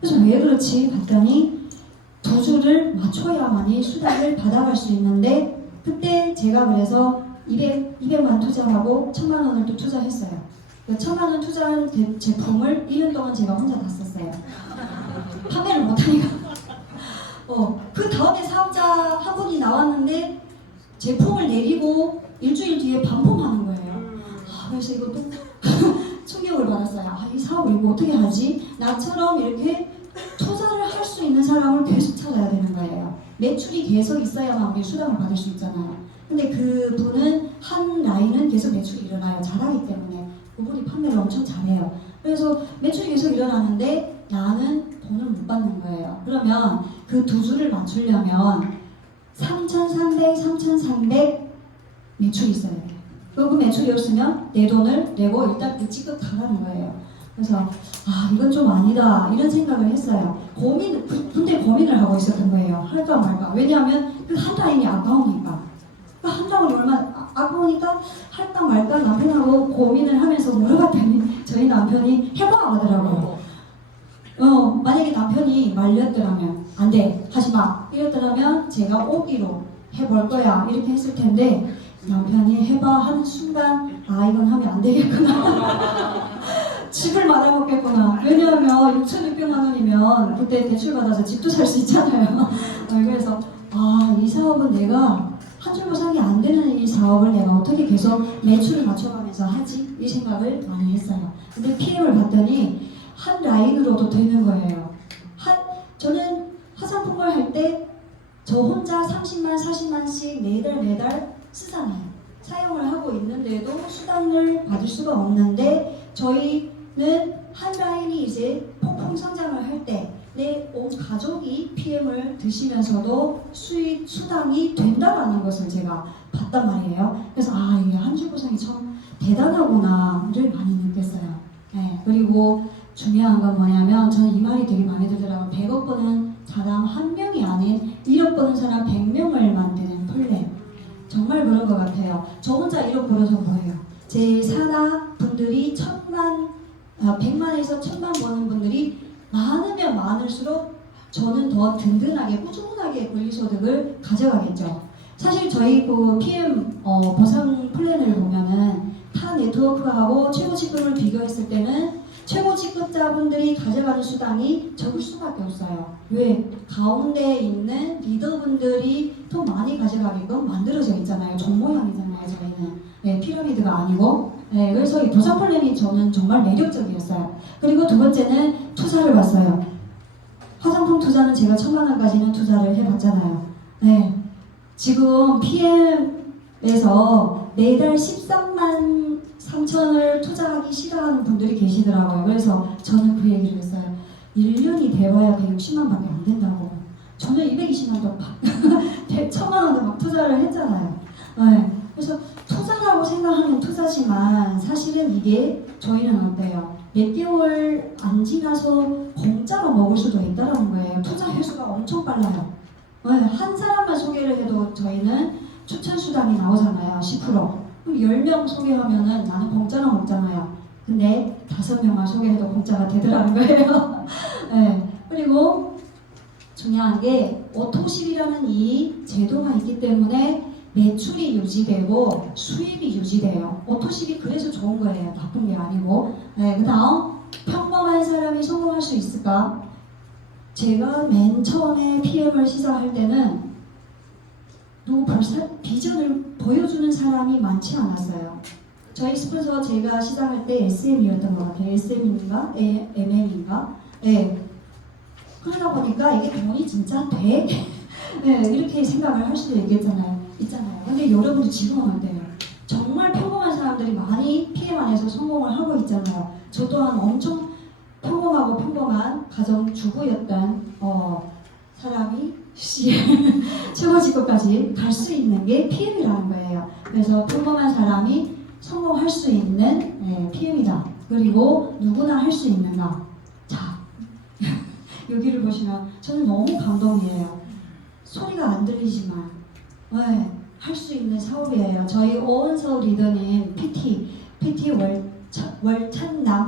그래서 왜 그렇지 봤더니 두 줄을 맞춰야만이 수당을 받아갈 수 있는데, 그때 제가 그래서 200만 투자하고 1000만 원을 또 투자했어요. 1000만 원 투자한 제품을 1년 동안 제가 혼자 다 썼어요. 판매를 못하니까. 그 다음에 사업자 한 분이 나왔는데 제품을 내리고 일주일 뒤에 반품하는 거예요. 그래서 이것도 충격을 받았어요. 이 사업을 이거 어떻게 하지? 나처럼 이렇게 투자를 할 수 있는 사람을 계속 찾아야 되는 거예요. 매출이 계속 있어야만 우리 수당을 받을 수 있잖아요. 근데 그분은 한 라인은 계속 매출이 일어나요. 잘하기 때문에. 그분이 판매를 엄청 잘해요. 그래서 매출이 계속 일어나는데 나는 돈을 못 받는 거예요. 그러면 그 두 줄을 맞추려면 3,300, 3,300 매출이 있어야 돼요. 그 매출이 없으면 내 돈을 내고 일단 그 직급 가라는 거예요. 그래서 이건 좀 아니다 이런 생각을 했어요. 근데 고민을 하고 있었던 거예요. 할까 말까. 왜냐하면 그 한 라인이 아까우니까. 그 한 라인이 얼마나 아까우니까 할까 말까 남편하고 고민을 하면서 물어봤더니 저희 남편이 해봐 하더라고요. 만약에 남편이 말렸더라면 안 돼, 하지 마 이랬더라면 제가 오기로 해볼 거야 이렇게 했을 텐데 남편이 해봐 하는 순간 이건 하면 안 되겠구나. 집을 말아먹겠구나. 왜냐하면 6,600만 원이면 그때 대출 받아서 집도 살 수 있잖아요. 그래서 이 사업은 내가 한 줄 보상이 안 되는 이 사업을 내가 어떻게 계속 매출을 맞춰가면서 하지? 이 생각을 많이 했어요. 근데 PM을 봤더니 한 라인으로도 되는 거예요. 저는 화장품을 할 때 저 혼자 30만, 40만씩 매달 쓰잖아요. 사용을 하고 있는데도 수당을 받을 수가 없는데 저희는 한 라인이 이제 폭풍 성장을 할 때 내 온 가족이 PM을 드시면서도 수당이 된다라는 것을 제가 봤단 말이에요. 그래서 이게 한 줄 보상이 참 대단하구나를 많이 느꼈어요. 네, 그리고 중요한 건 뭐냐면 저는 이 말이 되게 마음에 들더라고요. 100억 버는 사람 한 명이 아닌 1억 버는 사람 100명을 만드는 플랜. 정말 그런 것 같아요. 저 혼자 1억 벌어서 뭐예요? 제 산하 분들이 100만에서 1000만 버는 분들이 많으면 많을수록 저는 더 든든하게 꾸준하게 권리소득을 가져가겠죠. 사실 저희 그 PM 보상 플랜을 보면은 타 네트워크하고 최고 직급을 비교했을 때는 최고 직급자분들이 가져가는 수당이 적을 수밖에 없어요. 왜? 가운데 있는 리더분들이 더 많이 가져가게끔 만들어져 있잖아요. 종 모양이잖아요, 저희는. 네, 피라미드가 아니고. 네, 그래서 이 보상 플랜이 저는 정말 매력적이었어요. 그리고 두 번째는 투자를 봤어요. 화장품 투자는 제가 1,000만 원까지는 투자를 해봤잖아요. 네, 지금 PM에서 매달 13만 3천을 투자하기 싫어하는 분들이 계시더라고요. 그래서 저는 그 얘기를 했어요. 1년이 돼봐야 160만 밖에 안 된다고. 저는 220만도 1,000만 원도 막 투자를 했잖아요. 네. 그래서 투자라고 생각하면 투자지만 사실은 이게 저희는 어때요? 몇 개월 안 지나서 공짜로 먹을 수도 있다는 거예요. 투자 회수가 엄청 빨라요. 네. 한 사람만 소개를 해도 저희는 추천 수당이 나오잖아요. 10%. 그럼 10명 소개하면은 나는 공짜로 먹잖아요. 근데 5명만 소개해도 공짜가 되더라는 거예요. 네. 그리고 중요한 게 오토실이라는 이 제도가 있기 때문에 매출이 유지되고 수입이 유지돼요. 오토실이 그래서 좋은 거예요. 나쁜 게 아니고. 네. 그 다음 평범한 사람이 성공할 수 있을까? 제가 맨 처음에 PM을 시작할 때는 벌써 비전을 보여주는 사람이 많지 않았어요. 저희 스폰서 제가 시작할 때 SM이었던 것 같아요. SM인가? MM인가? 네. 그러다 보니까 이게 돈이 진짜 돼? 네, 이렇게 생각을 할 수도 있잖아요. 근데 여러분도 지금은 어때요? 정말 평범한 사람들이 많이 PM 안에서 성공을 하고 있잖아요. 저 또한 엄청 평범하고 평범한 가정주부였던 사람이 최고 직급까지 갈 수 있는 게 PM이라는 거예요. 그래서 평범한 사람이 성공할 수 있는 PM이다. 그리고 누구나 할 수 있는가. 자, 여기를 보시면 저는 너무 감동이에요. 소리가 안 들리지만 할 수 있는 사업이에요. 저희 오은서 리더님 PT 월찬남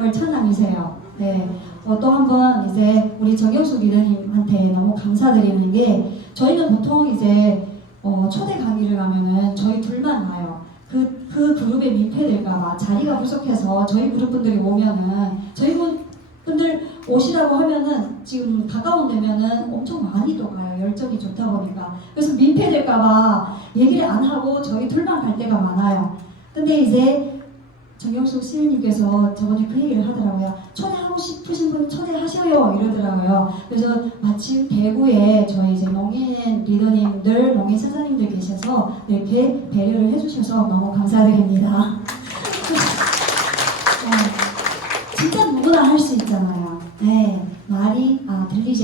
월찬남이세요. 네. 또 한 번 이제 우리 정영숙 리더님한테 너무 감사드리는 게 저희는 보통 이제 초대 강의를 가면은 저희 둘만 와요. 그 그룹에 민폐될까봐 자리가 부족해서 저희 그룹 분들이 오면은 저희 분들 오시라고 하면은 지금 가까운 데면은 엄청 많이도 가요. 열정이 좋다 보니까. 그래서 민폐될까봐 얘기를 안 하고 저희 둘만 갈 때가 많아요. 근데 이제 정영숙 시인님께서 저번에 그 얘기를 하더라고요. 초대하고 싶으신 분 초대하셔요 이러더라고요. 그래서 마침 대구에 저희 이제 농인 리더님들, 농인 선생님들 계셔서 이렇게 배려를 해주셔서 너무 감사드립니다.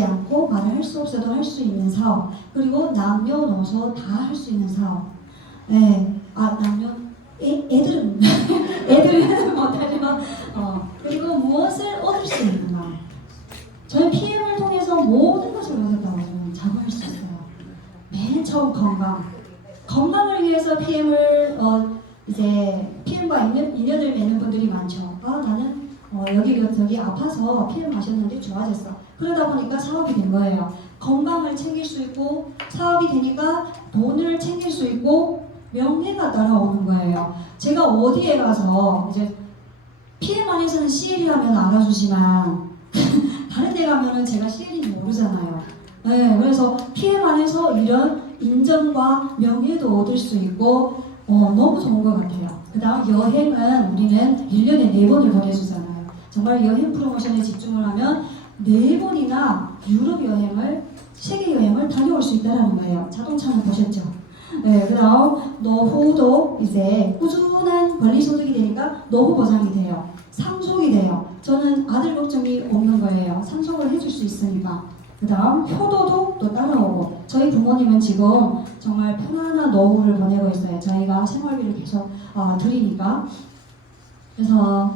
않고 말을 할 수 없어도 할 수 있는 사업, 그리고 남녀노소 다 할 수 있는 사업. 네, 애들은 애들은 못하지만 그리고 무엇을 얻을 수 있는가. 저희 PM을 통해서 모든 것을 얻었다고 저는 자부할 수 있어요. 맨 처음 건강을 위해서 PM을 이제 PM과 인연을 맺는 분들이 많죠. 나는 여기 아파서 PM 마셨는데 좋아졌어. 그러다 보니까 사업이 된 거예요. 건강을 챙길 수 있고 사업이 되니까 돈을 챙길 수 있고 명예가 따라오는 거예요. 제가 어디에 가서 이제 PM 안에서는 CL이라면 알아주지만 다른 데 가면은 제가 CL인지 모르잖아요. 네, 그래서 PM 안에서 이런 인정과 명예도 얻을 수 있고 너무 좋은 것 같아요. 그 다음 여행은 우리는 1년에 4번을 보내주잖아요. 정말 여행 프로모션에 집중을 하면 4번이나 유럽 여행을, 세계 여행을 다녀올 수 있다는 거예요. 자동차는 보셨죠? 네, 그 다음 노후도 이제 꾸준한 권리소득이 되니까 노후 보장이 돼요. 상속이 돼요. 저는 아들 걱정이 없는 거예요. 상속을 해줄 수 있으니까. 그 다음 효도도 또 따라오고, 저희 부모님은 지금 정말 편안한 노후를 보내고 있어요. 저희가 생활비를 계속 드리니까. 그래서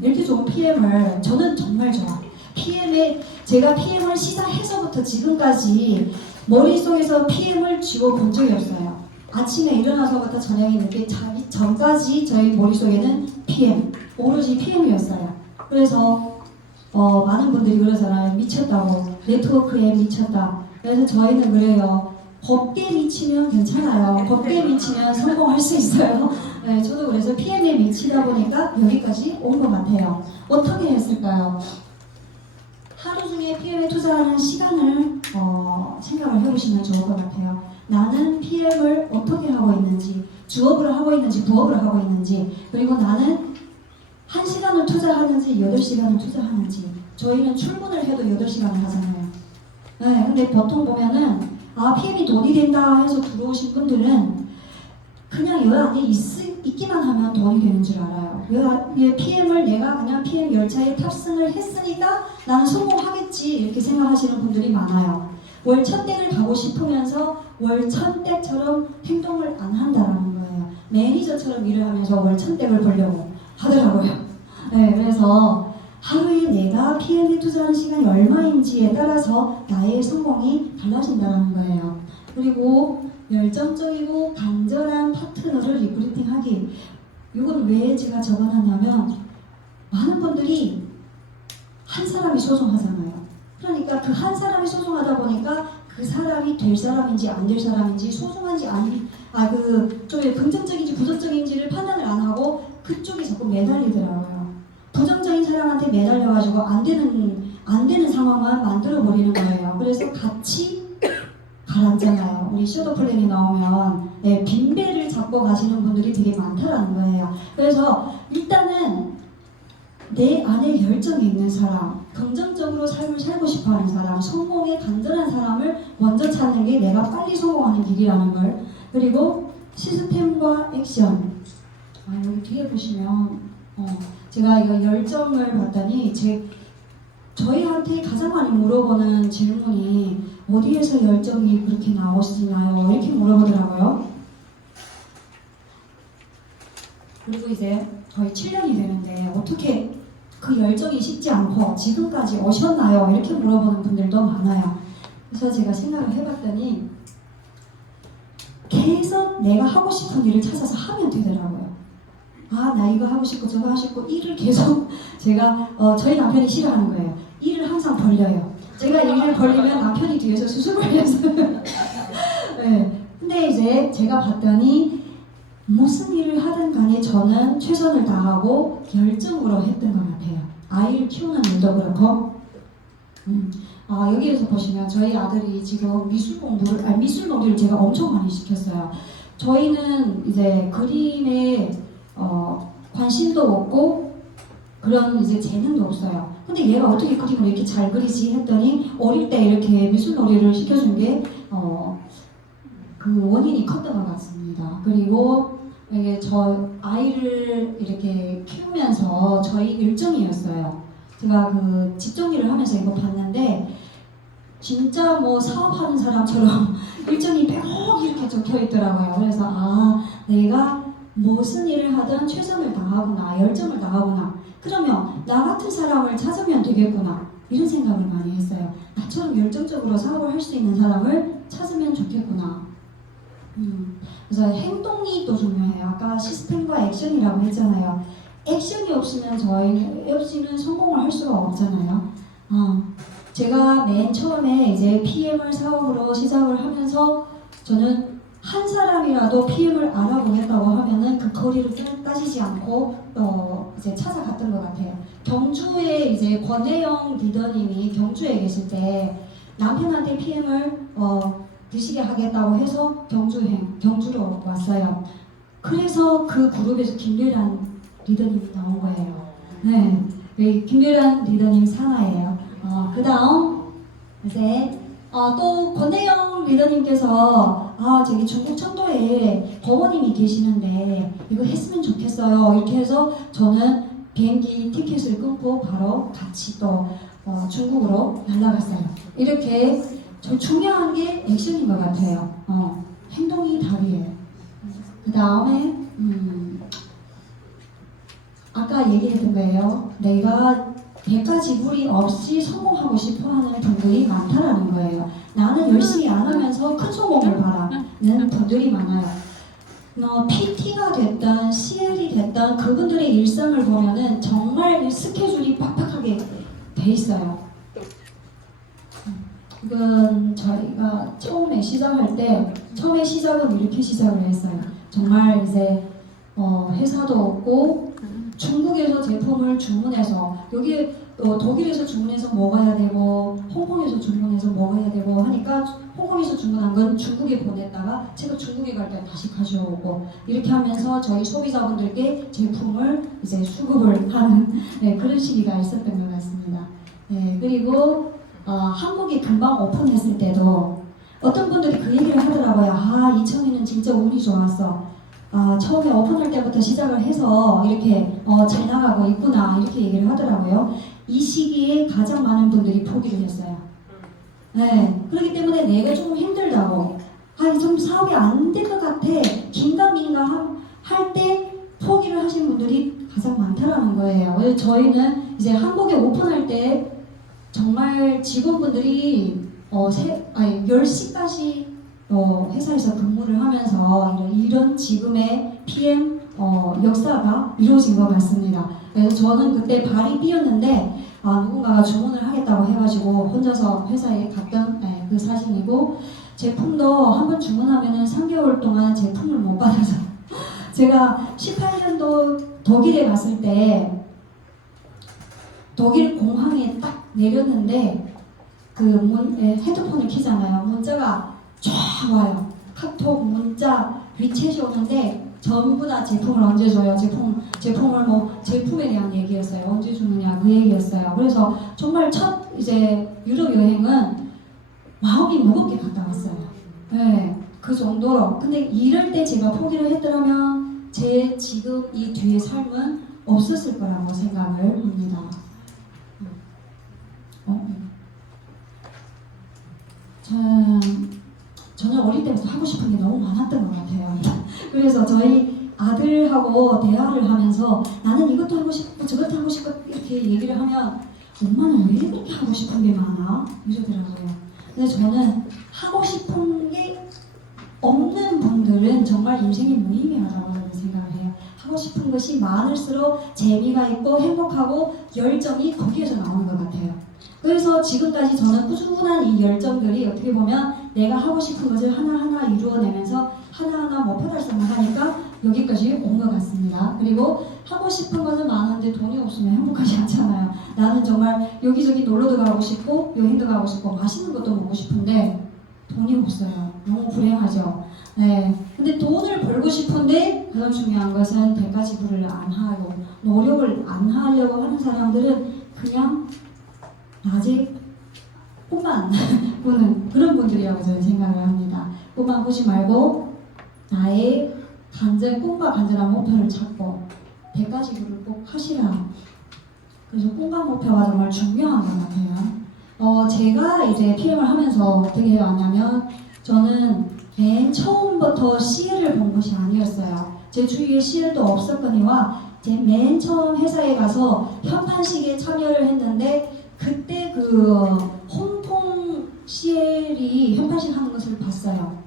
이렇게 좋은 PM을 저는 정말 좋아. 제가 PM을 시작해서부터 지금까지 머릿속에서 PM을 쥐고 본 적이 없어요. 아침에 일어나서부터 저녁에 늦게 자기 전까지 저희 머릿속에는 PM, 오로지 PM이었어요. 그래서 많은 분들이 그러잖아요. 미쳤다고. 네트워크에 미쳤다. 그래서 저희는 그래요. 법계 미치면 괜찮아요. 법계 미치면 성공할 수 있어요. 네, 저도 그래서 PM에 미치다 보니까 여기까지 온 것 같아요. 어떻게 했을까요? 하루 중에 PM에 투자하는 시간을 생각을 해보시면 좋을 것 같아요. 나는 PM을 어떻게 하고 있는지, 주업을 하고 있는지, 부업을 하고 있는지, 그리고 나는 1시간을 투자하는지, 8시간을 투자하는지. 저희는 출근을 해도 8시간을 하잖아요. 네, 근데 보통 보면은, PM이 돈이 된다 해서 들어오신 분들은 그냥 여 안에 있기만 하면 돈이 되는 줄 알아요. PM을 내가 그냥 PM 열차에 탑승을 했으니까 나는 성공하겠지 이렇게 생각하시는 분들이 많아요. 월천대를 가고 싶으면서 월천대처럼 행동을 안 한다라는 거예요. 매니저처럼 일을 하면서 월천대를 벌려고 하더라고요. 네, 그래서 하루에 내가 PM에 투자하는 시간이 얼마인지에 따라서 나의 성공이 달라진다는 거예요. 그리고 열정적이고 간절한 파트너를 리크루팅하기. 이건 왜 제가 적어놨냐면 많은 분들이 한 사람이 소중하잖아요. 그러니까 그 한 사람이 소중하다 보니까 그 사람이 될 사람인지 안 될 사람인지 소중한지 쪽에 긍정적인지 부정적인지를 판단을 안 하고 그쪽에 자꾸 매달리더라고요. 부정적인 사람한테 매달려가지고 안 되는 상황만 만들어 버리는 거예요. 그래서 같이 가라앉잖아요. 우리 섀도우 플랜이 나오면 빈배를 잡고 가시는 분들이 되게 많다라는 거예요. 그래서 일단은 내 안에 열정이 있는 사람, 긍정적으로 삶을 살고 싶어하는 사람, 성공에 간절한 사람을 먼저 찾는 게 내가 빨리 성공하는 길이라는 걸. 그리고 시스템과 액션. 여기 뒤에 보시면 제가 이거 열정을 봤더니 저희한테 가장 많이 물어보는 질문이 어디에서 열정이 그렇게 나오시나요? 이렇게 물어보더라고요. 그리고 이제 거의 7년이 되는데 어떻게 그 열정이 식지 않고 지금까지 오셨나요? 이렇게 물어보는 분들도 많아요. 그래서 제가 생각을 해봤더니 계속 내가 하고 싶은 일을 찾아서 하면 되더라고요. 나 이거 하고 싶고 저거 하고 싶고 일을 계속 제가 저희 남편이 싫어하는 거예요. 일을 항상 벌려요. 제가 일을 벌리면 남편이 뒤에서 수습을 해서 네. 근데 이제 제가 봤더니 무슨 일을 하든 간에 저는 최선을 다하고 열정으로 했던 것 같아요. 아이를 키우는 일도 그렇고 여기에서 보시면 저희 아들이 지금 미술 놀이를 제가 엄청 많이 시켰어요. 저희는 이제 그림에 관심도 없고 그런 이제 재능도 없어요. 근데 얘가 어떻게 그림을 이렇게 잘 그리지 했더니 어릴 때 이렇게 미술 놀이를 시켜준 게 그 원인이 컸던 것 같습니다. 그리고 이게 저 아이를 이렇게 키우면서 저희 일정이었어요. 제가 그 집 정리를 하면서 이거 봤는데 진짜 뭐 사업하는 사람처럼 일정이 쭉 이렇게 적혀 있더라고요. 그래서 아, 내가 무슨 일을 하든 최선을 다하구나, 열정을 다하구나. 그러면 나 같은 사람을 찾으면 되겠구나. 이런 생각을 많이 했어요. 나처럼 열정적으로 사업을 할 수 있는 사람을 찾으면 좋겠구나. 그래서 행동이 또 중요해요. 아까 시스템과 액션이라고 했잖아요. 액션이 없으면 없이는 성공을 할 수가 없잖아요. 제가 맨 처음에 이제 PM을 사업으로 시작을 하면서 저는 한 사람이라도 PM을 알아보겠다고 하면은 그 거리를 따지지 않고 이제 찾아갔던 것 같아요. 경주에 이제 권혜영 리더님이 경주에 계실 때 남편한테 PM을 드시게 하겠다고 해서 경주로 왔어요. 그래서 그 그룹에서 김래란 리더님이 나온 거예요. 네, 김래란 리더님 산하예요. 그 다음 이제 또 권혜영 리더님께서 저기 중국 청도에 거모님이 계시는데 이거 했으면 좋겠어요. 이렇게 해서 저는 비행기 티켓을 끊고 바로 같이 또 중국으로 날아갔어요. 이렇게 저 중요한 게 액션인 것 같아요. 행동이 답이에요. 그 다음에 아까 얘기했던 거예요. 내가 대가지불이 없이 성공하고 싶어하는 분들이 많다라는 거예요. 나는 열심히 안 하면서 큰 성공을 바라는 분들이 많아요. PT가 됐든 CL이 됐든 그분들의 일상을 보면은 정말 스케줄이 빡빡하게 돼 있어요. 이건 저희가 처음에 시작은 이렇게 시작을 했어요. 정말 이제 회사도 없고 중국에서 제품을 주문해서 여기 독일에서 주문해서 먹어야 되고 홍콩에서 주문해서 먹어야 되고 하니까 홍콩에서 주문한 건 중국에 보냈다가 제가 중국에 갈 때 다시 가져오고 이렇게 하면서 저희 소비자분들께 제품을 이제 수급을 하는 그런 시기가 있었던 것 같습니다. 그리고 한국이 금방 오픈했을 때도 어떤 분들이 그 얘기를 하더라고요. 이천이는 진짜 운이 좋았어. 처음에 오픈할 때부터 시작을 해서 이렇게 잘 나가고 있구나 이렇게 얘기를 하더라고요. 이 시기에 가장 많은 분들이 포기를 했어요. 그렇기 때문에 내가 조금 힘들다고 좀 사업이 안 될 것 같아 긴가민가 할 때 포기를 하신 분들이 가장 많다라는 거예요. 그래서 저희는 이제 한국에 오픈할 때 정말 직원분들이 10시까지 회사에서 근무를 하면서 이런 지금의 PM 역사가 이루어진 것 같습니다. 그래서 저는 그때 발이 삐었는데 누군가가 주문을 하겠다고 해가지고 혼자서 회사에 갔던 그 사진이고 제품도 한번 주문하면 3개월 동안 제품을 못 받아서 제가 18년도 독일에 갔을 때 독일 공항에 딱 내렸는데 헤드폰을 키잖아요. 문자가 쫙 와요. 카톡, 문자, 위챗이 오는데 전부 다 제품을 언제 줘요? 제품을 제품에 대한 얘기였어요. 언제 주느냐 그 얘기였어요. 그래서 정말 첫 이제 유럽 여행은 마음이 무겁게 갔다 왔어요. 그 정도로. 근데 이럴 때 제가 포기를 했더라면 제 지금 이 뒤의 삶은 없었을 거라고 생각을 합니다. 저는 어릴 때부터 하고 싶은 게 너무 많았던 것 같아요. 그래서 저희 아들하고 대화를 하면서 나는 이것도 하고 싶고 저것도 하고 싶고 이렇게 얘기를 하면 엄마는 왜 그렇게 하고 싶은 게 많아? 이러더라고요. 근데 저는 하고 싶은 게 없는 분들은 정말 인생이 무의미하다고 생각을 해요. 하고 싶은 것이 많을수록 재미가 있고 행복하고 열정이 거기에서 나오는 것 같아요. 그래서 지금까지 저는 꾸준한 이 열정들이 어떻게 보면 내가 하고 싶은 것을 하나하나 이루어내면서 하나하나 목표 달성을 하니까 여기까지 온 것 같습니다. 그리고 하고 싶은 것은 많은데 돈이 없으면 행복하지 않잖아요. 나는 정말 여기저기 놀러도 가고 싶고 여행도 가고 싶고 맛있는 것도 먹고 싶은데 돈이 없어요. 너무 불행하죠. 근데 돈을 벌고 싶은데 가장 중요한 것은 대가지불을 안 하고 노력을 안 하려고 하는 사람들은 그냥 낮에 꿈만 꾸는 그런 분들이라고 저는 생각을 합니다. 꿈만 꾸지 말고 나의 꿈과 간절한 목표를 찾고 대가지불을 꼭 하시라. 그래서 꿈과 목표가 정말 중요한 것 같아요. 제가 이제 PM을 하면서 어떻게 해왔냐면, 저는 맨 처음부터 CL을 본 것이 아니었어요. 제 주위에 CL도 없었거니와, 제 맨 처음 회사에 가서 현판식에 참여를 했는데, 그때 그 홍콩 CL이 현판식 하는 것을 봤어요.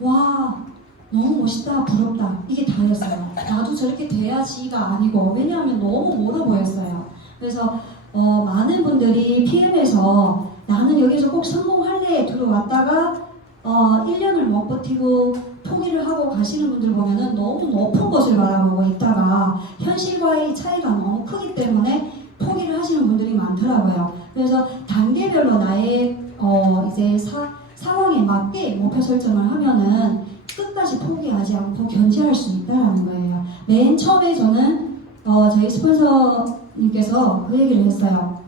와, 너무 멋있다, 부럽다. 이게 다였어요. 나도 저렇게 돼야지가 아니고, 왜냐하면 너무 멀어 보였어요. 그래서 많은 분들이 PM에서 나는 여기서 꼭 성공할래 들어왔다가 1년을 못 버티고 포기를 하고 가시는 분들 보면은 너무 높은 것을 바라보고 있다가 현실과의 차이가 너무 크기 때문에 포기를 하시는 분들이 많더라고요. 그래서 단계별로 나의 이제 상황에 맞게 목표 설정을 하면은 끝까지 포기하지 않고 견제할 수 있다는 거예요. 맨 처음에 저는 저희 스폰서님께서 그 얘기를 했어요.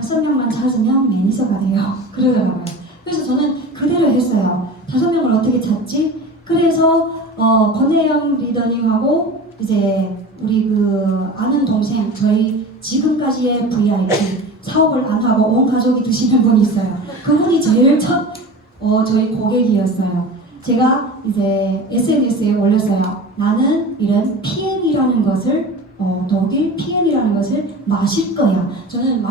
5명만 찾으면 매니저가 돼요. 그러더라고요. 그래서 저는 그대로 했어요. 5명을 어떻게 찾지? 그래서 권혜영 리더님하고 이제 우리 그 아는 동생, 저희 지금까지의 VIP 사업을 안 하고 온 가족이 드시는 분이 있어요. 그분이 제일 첫 저희 고객이었어요. 제가 이제 SNS에 올렸어요. 나는 이런 PM이라는 것을 독일 PM이라는 것을 마실 거야. 저는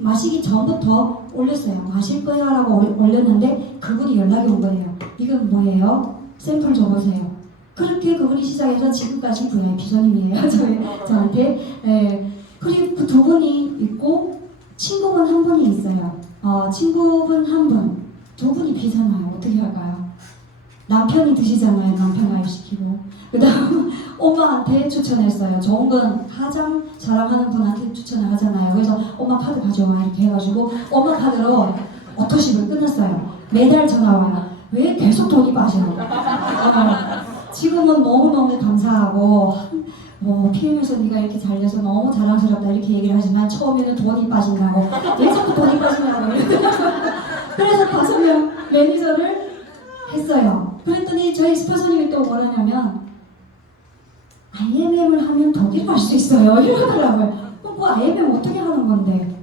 마시기 전부터 올렸어요. 마실 거야 라고 올렸는데 그분이 연락이 온 거예요. 이건 뭐예요? 샘플 줘보세요. 그렇게 그분이 시작해서 지금까지 VIP 손님이에요. 저한테. 네. 그리고 그 두 분이 있고 친구분 한 분이 있어요. 친구분 한 분. 두 분이 비잖아요. 어떻게 할까요? 남편이 드시잖아요. 남편 알 시키고. 그 다음 엄마한테 추천했어요. 좋은 건 가장 자랑하는 분한테 추천을 하잖아요. 그래서 엄마 카드 가져와 이렇게 해가지고 엄마 카드로 오토십을 끊었어요. 매달 전화 와요. 왜 계속 돈이 빠져요? 지금은 너무너무 감사하고 PM에서 네가 이렇게 잘 돼서 너무 자랑스럽다 이렇게 얘기를 하지만 처음에는 돈이 빠진다고 왜 자꾸 돈이 빠지냐고 그래서 5명 매니저를 했어요. 그랬더니 저희 스폰서님이 또 뭐라냐면 IMM을 하면 독일 갈 수 있어요 이러더라고요. 그럼 그 IMM 어떻게 하는 건데?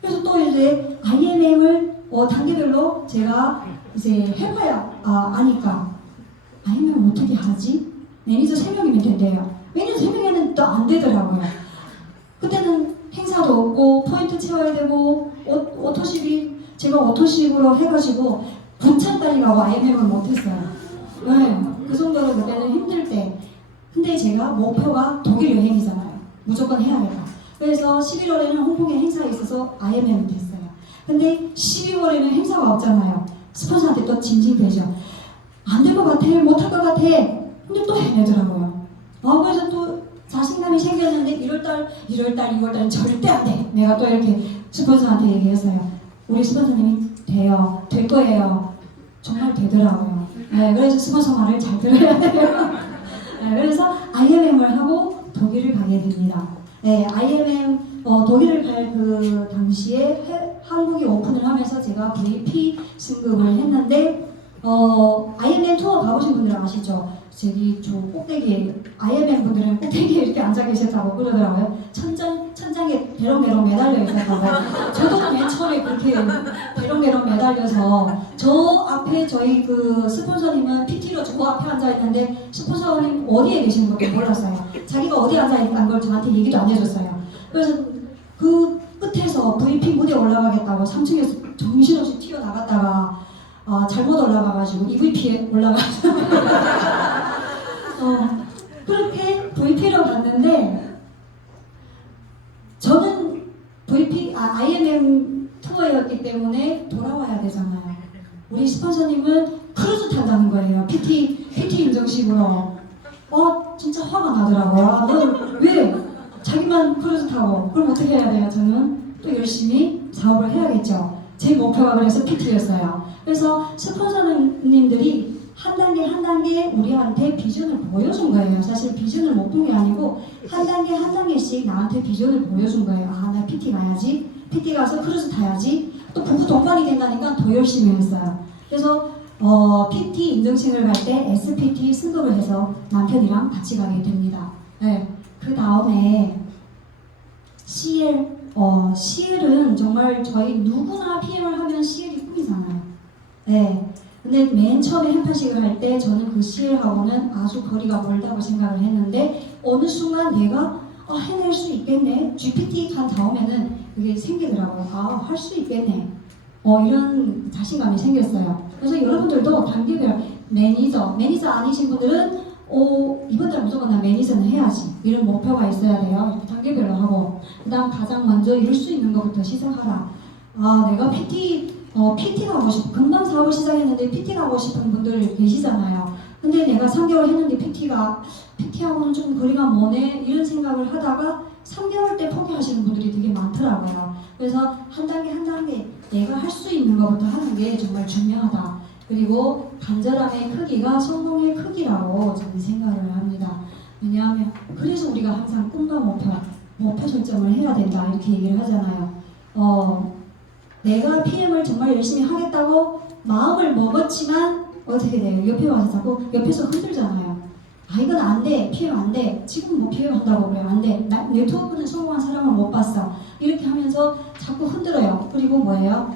그래서 또 이제 IMM을 단계별로 제가 이제 해봐야 아니까 IMM 어떻게 하지? 매니저 3명이면 된대요. 매니저 3명이면 또 안 되더라고요. 그때는 행사도 없고 포인트 채워야 되고 오토십이 제가 오토십으로 해가지고 부천까지 가고 IMM을 못했어요. 네, 그 정도로 그때는 힘들 때. 근데 제가 목표가 독일 여행이잖아요. 무조건 해야겠다. 그래서 11월에는 홍콩에 행사가 있어서 IMM이 됐어요. 근데 12월에는 행사가 없잖아요. 스폰서한테 또 징징대죠. 안 될 것 같아, 못할 것 같아. 근데 또 해내더라고요. 그래서 또 자신감이 생겼는데 1월달, 2월달은 절대 안 돼. 내가 또 이렇게 스폰서한테 얘기했어요. 우리 스폰서님이 돼요. 될 거예요. 정말 되더라고요. 네, 그래서 스폰서 말을 잘 들어야 돼요. 네, 그래서 IMM을 하고 독일을 가게 됩니다. 네, IMM 독일을 갈 그 당시에 한국이 오픈을 하면서 제가 VIP 승급을 했는데 IMM 투어 가보신 분들은 아시죠? 저기 저 꼭대기에 IMM 분들은 꼭대기에 이렇게 앉아 계셨다고 그러더라고요. 천장에 대롱대롱 매달려 있었다고. 저도 맨 처음에 그렇게 대롱대롱 매달려서 저 앞에 저희 그 스폰서님은 PT로 저 앞에 앉아 있는데 스폰서님 어디에 계시는 것도 몰랐어요. 자기가 어디 앉아 있는 걸 저한테 얘기도 안 해줬어요. 그래서 그 끝에서 VIP 무대 올라가겠다고 3층에서 정신없이 튀어나갔다가 잘못 올라가가지고 EVP에 올라가서 그렇게 VP로 갔는데 저는 IMM 투어였기 때문에 돌아와야 되잖아요. 우리 스폰서님은 크루즈 탄다는 거예요. PT 인정식으로. 진짜 화가 나더라고요. 넌 왜 자기만 크루즈 타고 그럼 어떻게 해야 돼요? 저는 또 열심히 사업을 해야겠죠. 제 목표가 그래서 PT였어요. 그래서 스폰서님들이 한 단계 한 단계 우리한테 비전을 보여준 거예요. 사실 비전을 못 본 게 아니고 한 단계 한 단계씩 나한테 비전을 보여준 거예요. 나 PT 가야지. PT 가서 크루즈 타야지. 또 부부 동반이 된다니까 더 열심히 했어요. 그래서 PT 인증식을 갈 때 SPT 승급을 해서 남편이랑 같이 가게 됩니다. 네. 그 다음에 CL CL은 정말 저희 누구나 PM을 하면 CL이 꿈이잖아요. 네. 근데 맨 처음에 햄파식을 할 때 저는 그 CL하고는 아주 거리가 멀다고 생각을 했는데 어느 순간 내가 해낼 수 있겠네. GPT 간 다음에는 그게 생기더라고요. 할 수 있겠네. 이런 자신감이 생겼어요. 그래서 여러분들도 단계별 매니저 아니신 분들은 이번 달 무조건 나 매니저는 해야지. 이런 목표가 있어야 돼요. 이렇게 단계별로 하고. 그 다음 가장 먼저 이룰 수 있는 것부터 시작하라. 내가 PT 가고 싶어. 금방 사업을 시작했는데 PT 가고 싶은 분들 계시잖아요. 근데 내가 3개월 했는데 PT하고는 좀 거리가 머네. 이런 생각을 하다가 3개월 때 포기하시는 분들이 되게 많더라고요. 그래서 한 단계 내가 할 수 있는 것부터 하는 게 정말 중요하다. 그리고 간절함의 크기가 성공의 크기라고 저는 생각을 합니다. 왜냐하면 그래서 우리가 항상 꿈과 목표 설정을 해야 된다 이렇게 얘기를 하잖아요. 내가 PM을 정말 열심히 하겠다고 마음을 먹었지만 어떻게 돼요? 옆에 와서 자꾸 옆에서 흔들잖아요. 이건 안 돼. PM 안 돼. 지금 뭐 PM 한다고 그래. 안 돼. 네트워크는 성공한 사람을 못 봤어. 이렇게 하면서 자꾸 흔들어요. 그리고 뭐예요?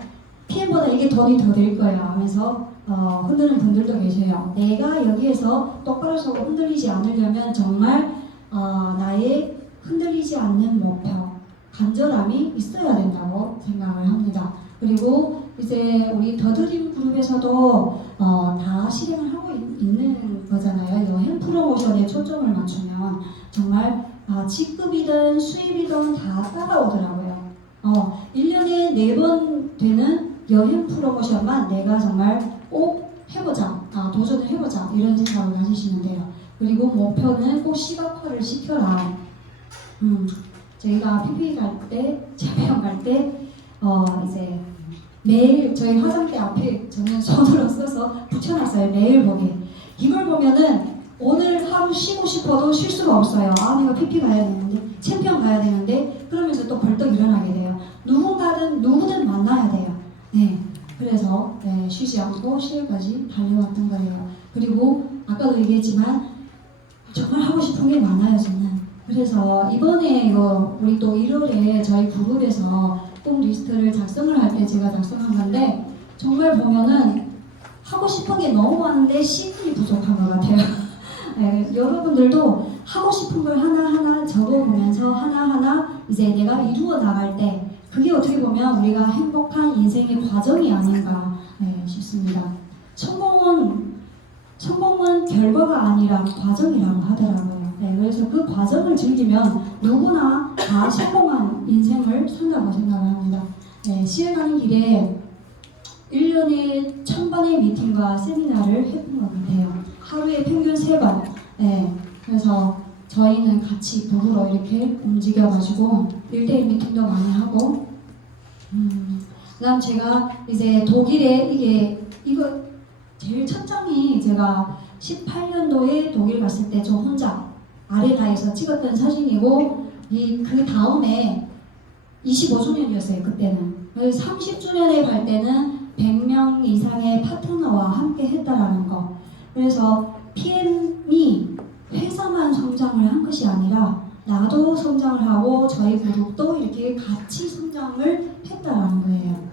PM보다 이게 돈이 더 될 거야 하면서 흔드는 분들도 계세요. 내가 여기에서 똑바로 서고 흔들리지 않으려면 정말 나의 흔들리지 않는 목표, 간절함이 있어야 된다고 생각을 합니다. 그리고 이제 우리 더드림 그룹에서도 다 실행을 하고 있는 거잖아요. 여행 프로모션에 초점을 맞추면 정말 직급이든 수입이든 다 따라오더라고요. 1년에 4번 되는 여행 프로모션만 내가 정말 꼭 해보자, 도전을 해보자 이런 생각을 가지시면 돼요. 그리고 목표는 꼭 시각화를 시켜라. 저희가 PPE 갈 때, 재배원 갈 때 이제 매일 저희 화장대 앞에 저는 손으로 써서 붙여놨어요. 매일 보게. 이걸 보면은 오늘 하루 쉬고 싶어도 쉴 수가 없어요. 내가 PP 가야 되는데, 챔피언 가야 되는데, 그러면서 또 벌떡 일어나게 돼요. 누구든 만나야 돼요. 네. 그래서 쉬지 않고 시일까지 달려왔던 거예요. 그리고 아까도 얘기했지만 정말 하고 싶은 게 많아요, 저는. 그래서 이번에 우리 또 1월에 저희 그룹에서 꿈 리스트를 작성을 할 때 제가 작성한 건데 정말 보면은 하고 싶은 게 너무 많은데 시간이 부족한 것 같아요. 여러분들도 하고 싶은 걸 하나하나 적어보면서 하나하나 이제 내가 이루어 나갈 때 그게 어떻게 보면 우리가 행복한 인생의 과정이 아닌가 싶습니다. 성공은 결과가 아니라 과정이라고 하더라고요. 그래서 그 과정을 즐기면 누구나 다 성공한 인생을 산다고 생각을 합니다. 시행하는 길에 1년에 1000번의 미팅과 세미나를 해본 것 같아요. 하루에 평균 3번. 그래서 저희는 같이 부부로 이렇게 움직여가지고 1대1 미팅도 많이 하고 그다음 제가 이제 독일에 이거 제일 첫 장이 제가 18년도에 독일 갔을 때 저 혼자 아레나에서 찍었던 사진이고 그 다음에 25주년이었어요 그때는. 그래서 30주년에 갈 때는 100명 이상의 파트너와 함께 했다라는 거. 그래서 PM이 회사만 성장을 한 것이 아니라 나도 성장을 하고 저희 그룹도 이렇게 같이 성장을 했다라는 거예요.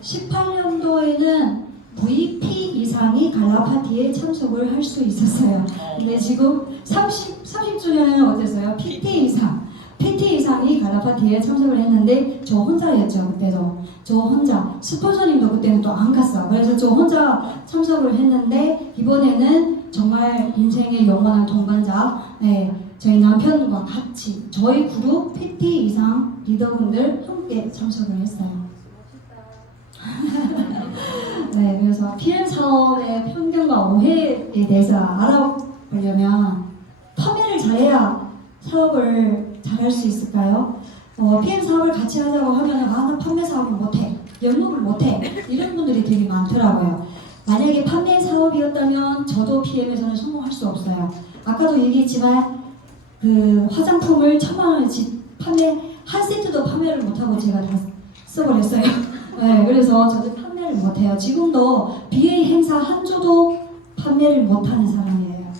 18년도에는 VP 이상이 갈라 파티에 참석을 할 수 있었어요. 근데 지금 30주년에는 어땠어요? PT 이상이 갈라 파티에 참석을 했는데 저 혼자였죠 그때도. 저 혼자 스폰서님도 그때는 또 안 갔어. 그래서 저 혼자 참석을 했는데 이번에는 정말 인생의 영원한 동반자 저희 남편과 같이 저희 그룹 PT 이상 리더분들 함께 참석을 했어요. 그래서 PM 사업의 편견과 오해에 대해서 알아보려면 판매를 잘해야 사업을 잘할 수 있을까요? PM 사업을 같이 하자고 하면 나 판매 사업을 못해, 연목을 못해 이런 분들이 되게 많더라고요. 만약에 판매 사업이었다면 저도 PM에서는 성공할 수 없어요. 아까도 얘기했지만 그 화장품을 1000만원어치 한 세트도 판매를 못하고 제가 다 써버렸어요. 그래서 저도 판매를 못해요. 지금도 BA 행사 한 주도 판매를 못하는 사람이에요.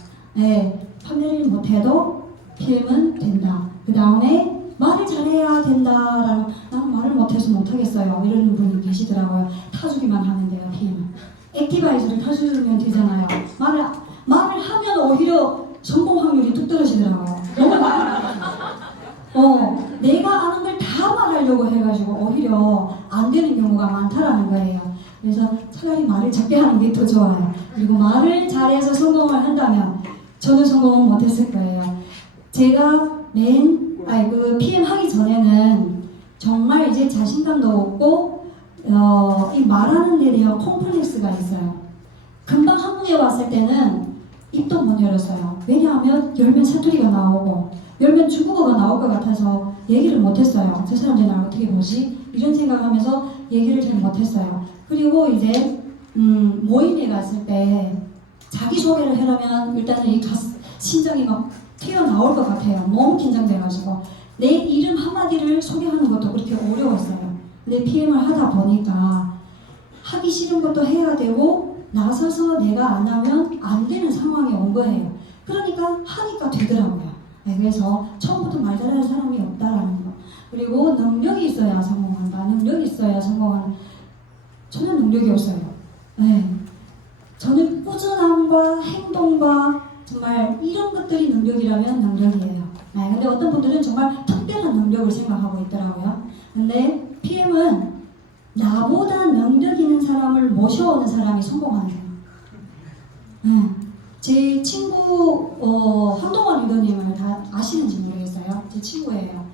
판매를 못해도 PM은 된다. 그 다음에 말을 잘해야 된다라는, 나는 말을 못해서 못하겠어요 이런 분이 계시더라고요. 타주기만 하면 돼요. PM은 액티바이저를 타주면 되잖아요. 말을 하면 오히려 성공 확률이 뚝 떨어지더라고요. 너무 내가 아는 걸 다 말하려고 해가지고 오히려 안 되는 경우가 많다라는 거예요. 그래서 차라리 말을 적게 하는 게 더 좋아요. 그리고 말을 잘해서 성공을 한다면 저는 성공은 못했을 거예요. 제가 그 PM 하기 전에는 정말 이제 자신감도 없고 이 말하는 데 대한 콤플렉스가 있어요. 금방 한국에 왔을 때는 입도 못 열었어요. 왜냐하면 열면 사투리가 나오고 열면 중국어가 나올 것 같아서 얘기를 못했어요. 저 사람들 날 어떻게 보지? 이런 생각을 하면서 얘기를 잘 못했어요. 그리고 이제 모임에 갔을 때 자기소개를 하려면 일단은 이 심장이 막 튀어나올 것 같아요. 너무 긴장돼가지고 내 이름 한마디를 소개하는 것도 그렇게 어려웠어요. 근데 PM을 하다 보니까 하기 싫은 것도 해야 되고 나서서 내가 안 하면 안 되는 상황이 온 거예요. 그러니까 하니까 되더라고요. 네, 그래서 처음부터 말 잘하는 사람이 없다라는 거. 그리고 능력이 있어야 성공한다. 능력이 있어야 성공하는. 저는 능력이 없어요. 네. 저는 꾸준함과 행동과 정말 이런 것들이 능력이라면 능력이에요. 네, 근데 어떤 분들은 정말 특별한 능력을 생각하고 있더라고요. 근데 PM은 나보다 능력 있는 사람을 모셔오는 사람이 성공하는 거예요. 네. 제 친구 한동원 리더님을 다 아시는지 모르겠어요. 제 친구예요.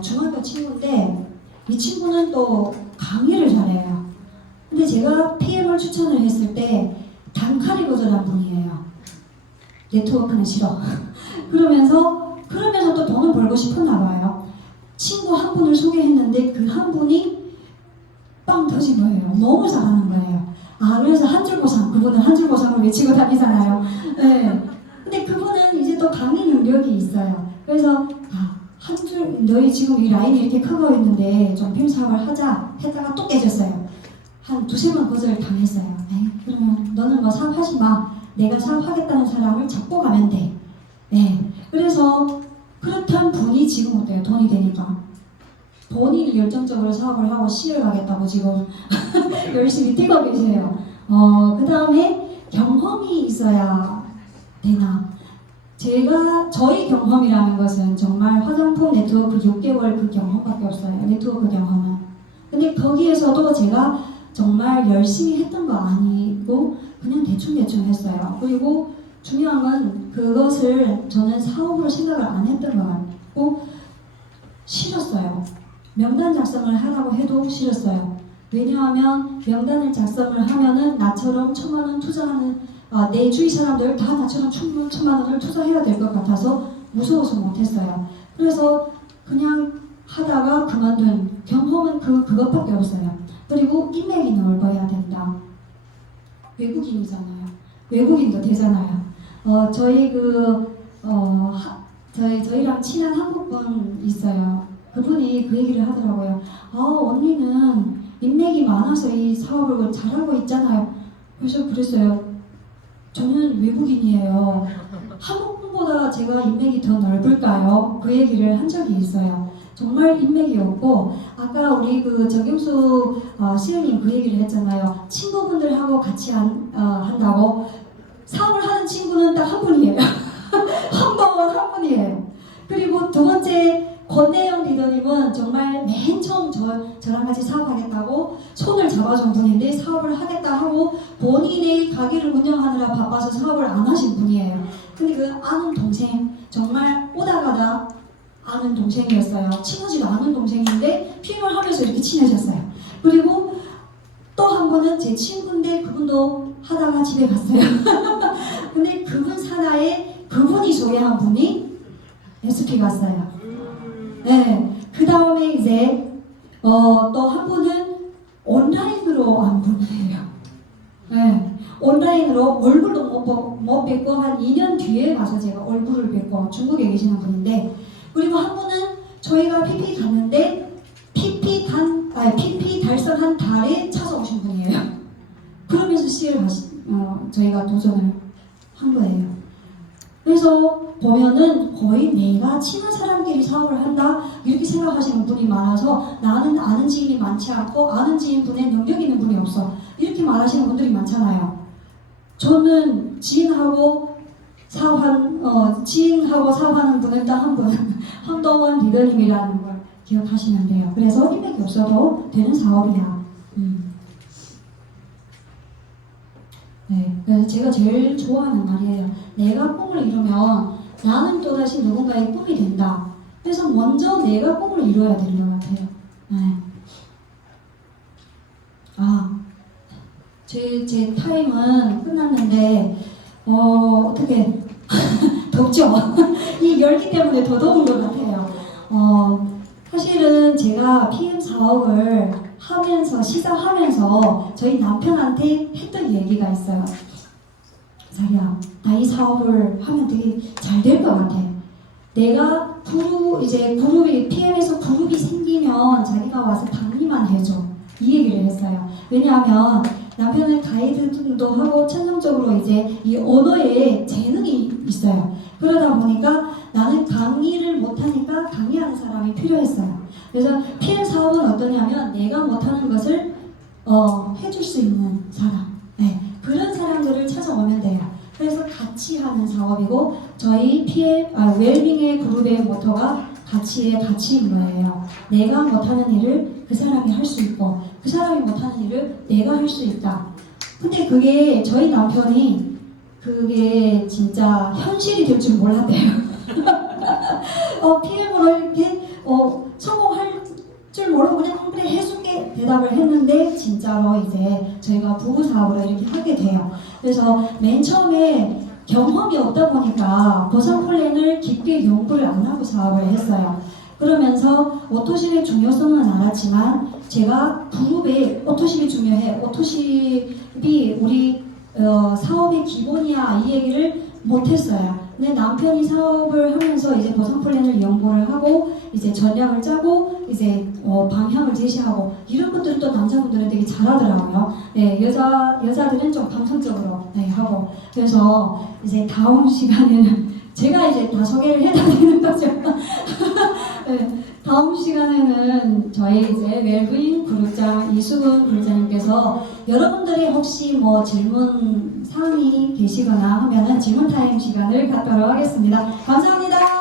중학교 친구인데 이 친구는 또 강의를 잘해요. 근데 제가 PM을 추천을 했을 때 단칼이 거절한 분이에요. 네트워크는 싫어. 그러면서 또 돈을 벌고 싶었나 봐요. 친구 한 분을 소개했는데 그 한 분이 빵 터진 거예요. 너무 잘하는 거예요. 그래서 한 줄 보상, 그분은 한 줄 보상을 외치고 다니잖아요. 네. 근데 그분은 이제 또 강의 능력이 있어요. 그래서 한 줄, 너희 지금 이 라인이 이렇게 크고 있는데 좀 PM 사업을 하자 했다가 또 깨졌어요. 한 두세 번 거절 당했어요. 그러면 너는 뭐 사업하지 마. 내가 사업하겠다는 사람을 잡고 가면 돼. 네. 그래서 그렇던 분이 지금 어때요? 돈이 되니까. 본인이 열정적으로 사업을 하고 시를 가겠다고 지금 열심히 뛰고 계세요. 그 다음에 경험이 있어야 되나? 저희 경험이라는 것은 정말 화장품 네트워크 6개월 그 경험밖에 없어요. 네트워크 경험은. 근데 거기에서도 제가 정말 열심히 했던 거 아니고 그냥 대충 했어요. 그리고 중요한 건 그것을 저는 사업으로 생각을 안 했던 거 같고 싫었어요. 명단 작성을 하라고 해도 싫었어요. 왜냐하면 명단을 작성을 하면은 나처럼 1,000만 원 투자하는 내 주위 사람들 다 나처럼 1,000만 원을 투자해야 될 것 같아서 무서워서 못했어요. 그래서 그냥 하다가 그만둔 경험은 그것밖에 없어요. 그리고 인맥이 넓어야 된다. 외국인이잖아요. 외국인도 되잖아요. 저희랑 친한 한국분 있어요. 그분이 그 얘기를 하더라고요. 언니는 인맥이 많아서 이 사업을 잘하고 있잖아요. 그래서 그랬어요. 저는 외국인이에요. 한국분보다 제가 인맥이 더 넓을까요? 그 얘기를 한 적이 있어요. 정말 인맥이 없고 아까 우리 그 정경수 시장님 그 얘기를 했잖아요. 친구분들하고 같이 한다고 사업을 하는 친구는 딱 한 분이에요. 한 분이에요. 그리고 두 번째 권대영 리더님은 정말 맨 처음 저랑 같이 사업하겠다고 손을 잡아준 분인데 사업을 하겠다 하고 본인의 가게를 운영하느라 바빠서 사업을 안 하신 분이에요. 근데 그 아는 동생 정말 오다 가다 아는 동생이었어요. 친하지도 않은 동생인데 PM을 하면서 이렇게 친해졌어요. 그리고 또 한 분은 제 친구인데 그분도 하다가 집에 갔어요. 근데 그분 산하에 그분이 소개한 분이 SP 갔어요. 네. 그 다음에 이제 또 한 분은 온라인으로 안 분이에요. 네. 온라인으로 얼굴도 못 뵙고 한 2년 뒤에 가서 제가 얼굴을 뵙고 중국에 계시는 분인데 그리고 한 분은 저희가 PP 갔는데 PP 달성한 달에 찾아오신 분이에요. 그러면서 CL 저희가 도전을 한 거예요. 그래서 보면은 거의 내가 친한 사람끼리 사업을 한다 이렇게 생각하시는 분이 많아서 나는 아는 지인이 많지 않고 아는 지인분에 능력 있는 분이 없어 이렇게 말하시는 분들이 많잖아요. 저는 지인하고 사업하는 분은 딱 한 분, 한동원 리더님이라는 걸 기억하시면 돼요. 그래서 인맥이 없어도 되는 사업이야. 네, 그래서 제가 제일 좋아하는 말이에요. 내가 꿈을 이루면 나는 또다시 누군가의 꿈이 된다. 그래서 먼저 내가 꿈을 이루어야 되는 것 같아요. 네. 제 타임은 끝났는데, 어떻게, 덥죠? 이 열기 때문에 더 더운 것 같아요. 사실은 제가 PM 사업을 하면서, 시작하면서 저희 남편한테 했던 얘기가 있어요. 자기야, 나 이 사업을 하면 되게 잘 될 것 같아. 내가 그룹이, PM에서 그룹이 생기면 자기가 와서 방리만 해줘. 이 얘기를 했어요. 왜냐하면 남편은 가이드도 하고 천성적으로 이제 이 언어에 재능이 있어요. 그러다 보니까 나는 강의를 못하니까 강의하는 사람이 필요했어요. 그래서 PM 사업은 어떠냐면 내가 못하는 것을 해줄 수 있는 사람. 네, 그런 사람들을 찾아오면 돼요. 그래서 같이 하는 사업이고 저희 웰빙의 그룹의 모토가 가치의 가치인 거예요. 내가 못하는 일을 그 사람이 할 수 있고 그 사람이 못하는 일을 내가 할 수 있다. 근데 그게 저희 남편이 그게 진짜 현실이 될 줄 몰랐대요. PM으로 이렇게 성공할 줄 모르고 그냥 그래 해줄게 대답을 했는데 진짜로 이제 저희가 부부 사업으로 이렇게 하게 돼요. 그래서 맨 처음에 경험이 없다 보니까 보상 플랜을 깊게 연구를 안 하고 사업을 했어요. 그러면서 오토십의 중요성은 알았지만 제가 그룹에 오토십이 중요해. 오토십이 우리 사업의 기본이야 이 얘기를 못했어요. 근데 남편이 사업을 하면서 이제 보상 플랜을 연구를 하고 이제 전략을 짜고 이제 방향을 제시하고 이런 것들을 또 남자분들은 되게 잘하더라고요. 네, 여자들은 좀 감성적으로 하고 그래서 이제 다음 시간에는 제가 이제 다 소개를 해드리는 거죠. 네, 다음 시간에는 저희 이제 웰빙 그룹장 이수근 그룹장님께서 여러분들이 혹시 뭐 질문 사항이 계시거나 하면은 질문 타임 시간을 갖도록 하겠습니다. 감사합니다.